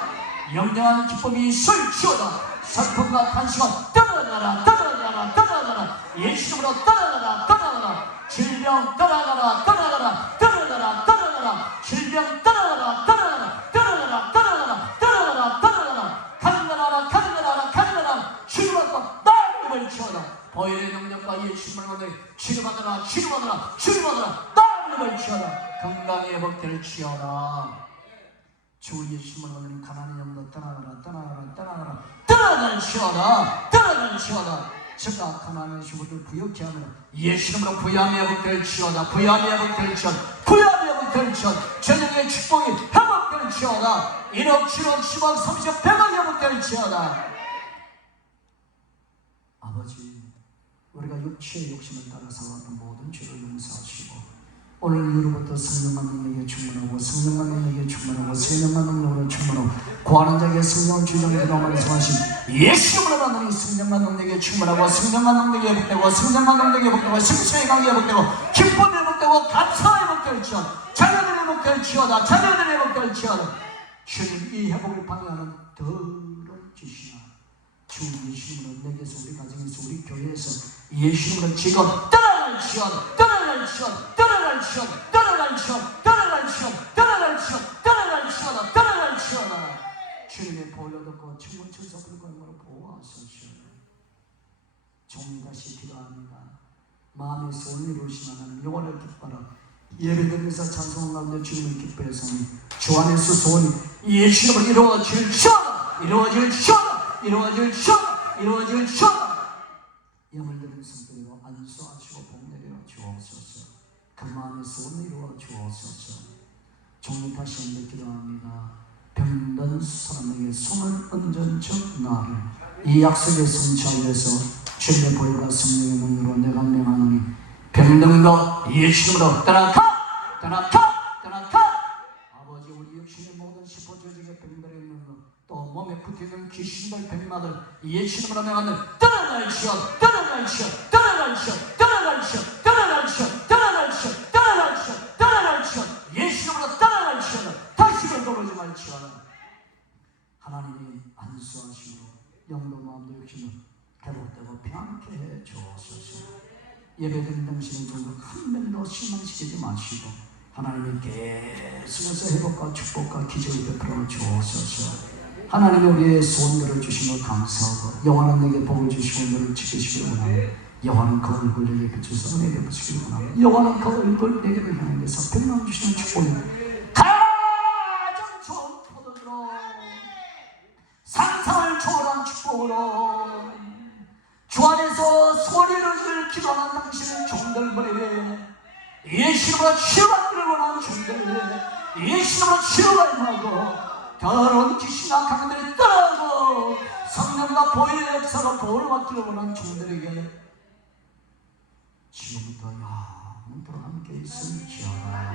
영영한 기쁨이 있을 주시오다. 슬픔과 탄식과 떠나가라 떠나가라 떠나가라 예수님으로 떠나가라 떠나가라 질병 떠나가라 떠나가라 떠나가라 떠나가라 질병 떠나가라 떠나가라 떠나가라 떠나가라 떠나가라 떠나가라 가능하라 가능하라 가능하라 치료받고 나를 치워라. 보혈의 능력과 예수님을 받아 치료받아라 치료받아라 치료받아라 나를 치워라. 건강이 회복될 치워라. 주 예수님을 받는 가난한 영도 떠나가라 떠나가라 떠나가라 떠나가라 치워라 떠나가라 치워라. 제가 가난한 주부를 부욕케 하며 예수님으로 부양이 회복될 치워라 부양이 회복될 치워라 부양이 회복될 치워라. 재정의 축복이 회복될 치워라. 1억 7억 10억 30억 100억 회복될 치워라. 아버지 우리가 육체의 욕심을 따라 살아왔던 모든 죄를 용서하시고 오늘 이후로부터 성령만 능력에 충만하고 성령만 능력에 충만하고 성령만 능력으로 충만하고 구하는 자에게 성령 주정의 기도만을 정하신 예수님으로 만나니 성령만 능력에 충만하고 성령만 능력에 회복되고 성령만 능력에 회복되고 심수의 강에 회복되고 기쁨이 회복되고 감사의 회복될지어다. 자녀들이 회복될 회복될지어다. 자녀들이 회복될지어다. 주님 이 회복을 방해하는 더러운 귀신아, 주 예수님으로 내게서, 우리 가정에서, 우리 교회에서 예수님으로 지금 떠나갈지어다. 떠나갈지어다. 떠나갈지어다. 떠나갈지어다. 떠나갈지어다. 떠나갈지어다. 떠나갈지어다. 떠나갈지어다. 주님의 보혈로 덮고 충분 천사분과 영으로 보호하소서. 종이 다시 필요합니다. 마음의 소원을 이루시는 하나님, 영혼을 기뻐라. 예배드리면서 찬송을 가운데 주님을 기뻐해 사니 주 안에서 소원이 예수님을 이루어질지어다. 이루어질지어다. 이루어질지어다. 이루어질지어다. 영을 들은 손들로 안수하시고 복 내려 주옵소서. 그 마음의 소원을 이루어 주옵소서. 종이 다시 한번 기도합니다. 병든 사람에게 손을 얹은 적 나를 이 약속의 성취하여서 주님의 보혈과 성령의 능력으로 내가 명하노니 병든거 예수님으로 떠나가! 떠나가! 떠나가! 아버지, 우리 육신의 모든 시퍼조직의 병들에 있는 것, 또 몸에 붙어있는 귀신들, 병마들 예수님으로 명하는 떠나갈지어다. 떠나갈지어다. 떠나갈지어다. 떠나갈지어다. 떠나갈지어다. 떠나갈지어다. 떠나갈지어다. 떠나갈지어다. 예수님으로 떠나갈지어다. 다시는 돌아오지 말지어다. 하나님이 안수하시고 영도 마음도 육신을 회복되고 평안케 해 주옵소서. 예배드린 당신의 종을 한 명도 실망시키지 마시고 하나님이 계속해서 회복과 축복과 기적을 베풀어 주옵소서. 하나님이 우리의 소원들을 주시며 감사하고 영원한 내게 복을 주시고 너를 지키시기를 원하며 영원한 그 얼굴 내게 비추서 은혜를 베푸시기를 원하며 영원한 그 얼굴 내게를 향해서 평강 주시는 축복이 가장 좋은 포도주로 상상을 초월한 축복으로 주 안에서 소리를 기도하는 당신의 종들 보내래. 예수님으로 치유받기를 원하는 종들, 예수님으로 치유가 임하고 더러운 귀신과 강들이 떠나고 성령과 보혈의 역사로 보호를 받기를 원하는 종들에게 지금부터 영원토록 함께 있을지어다.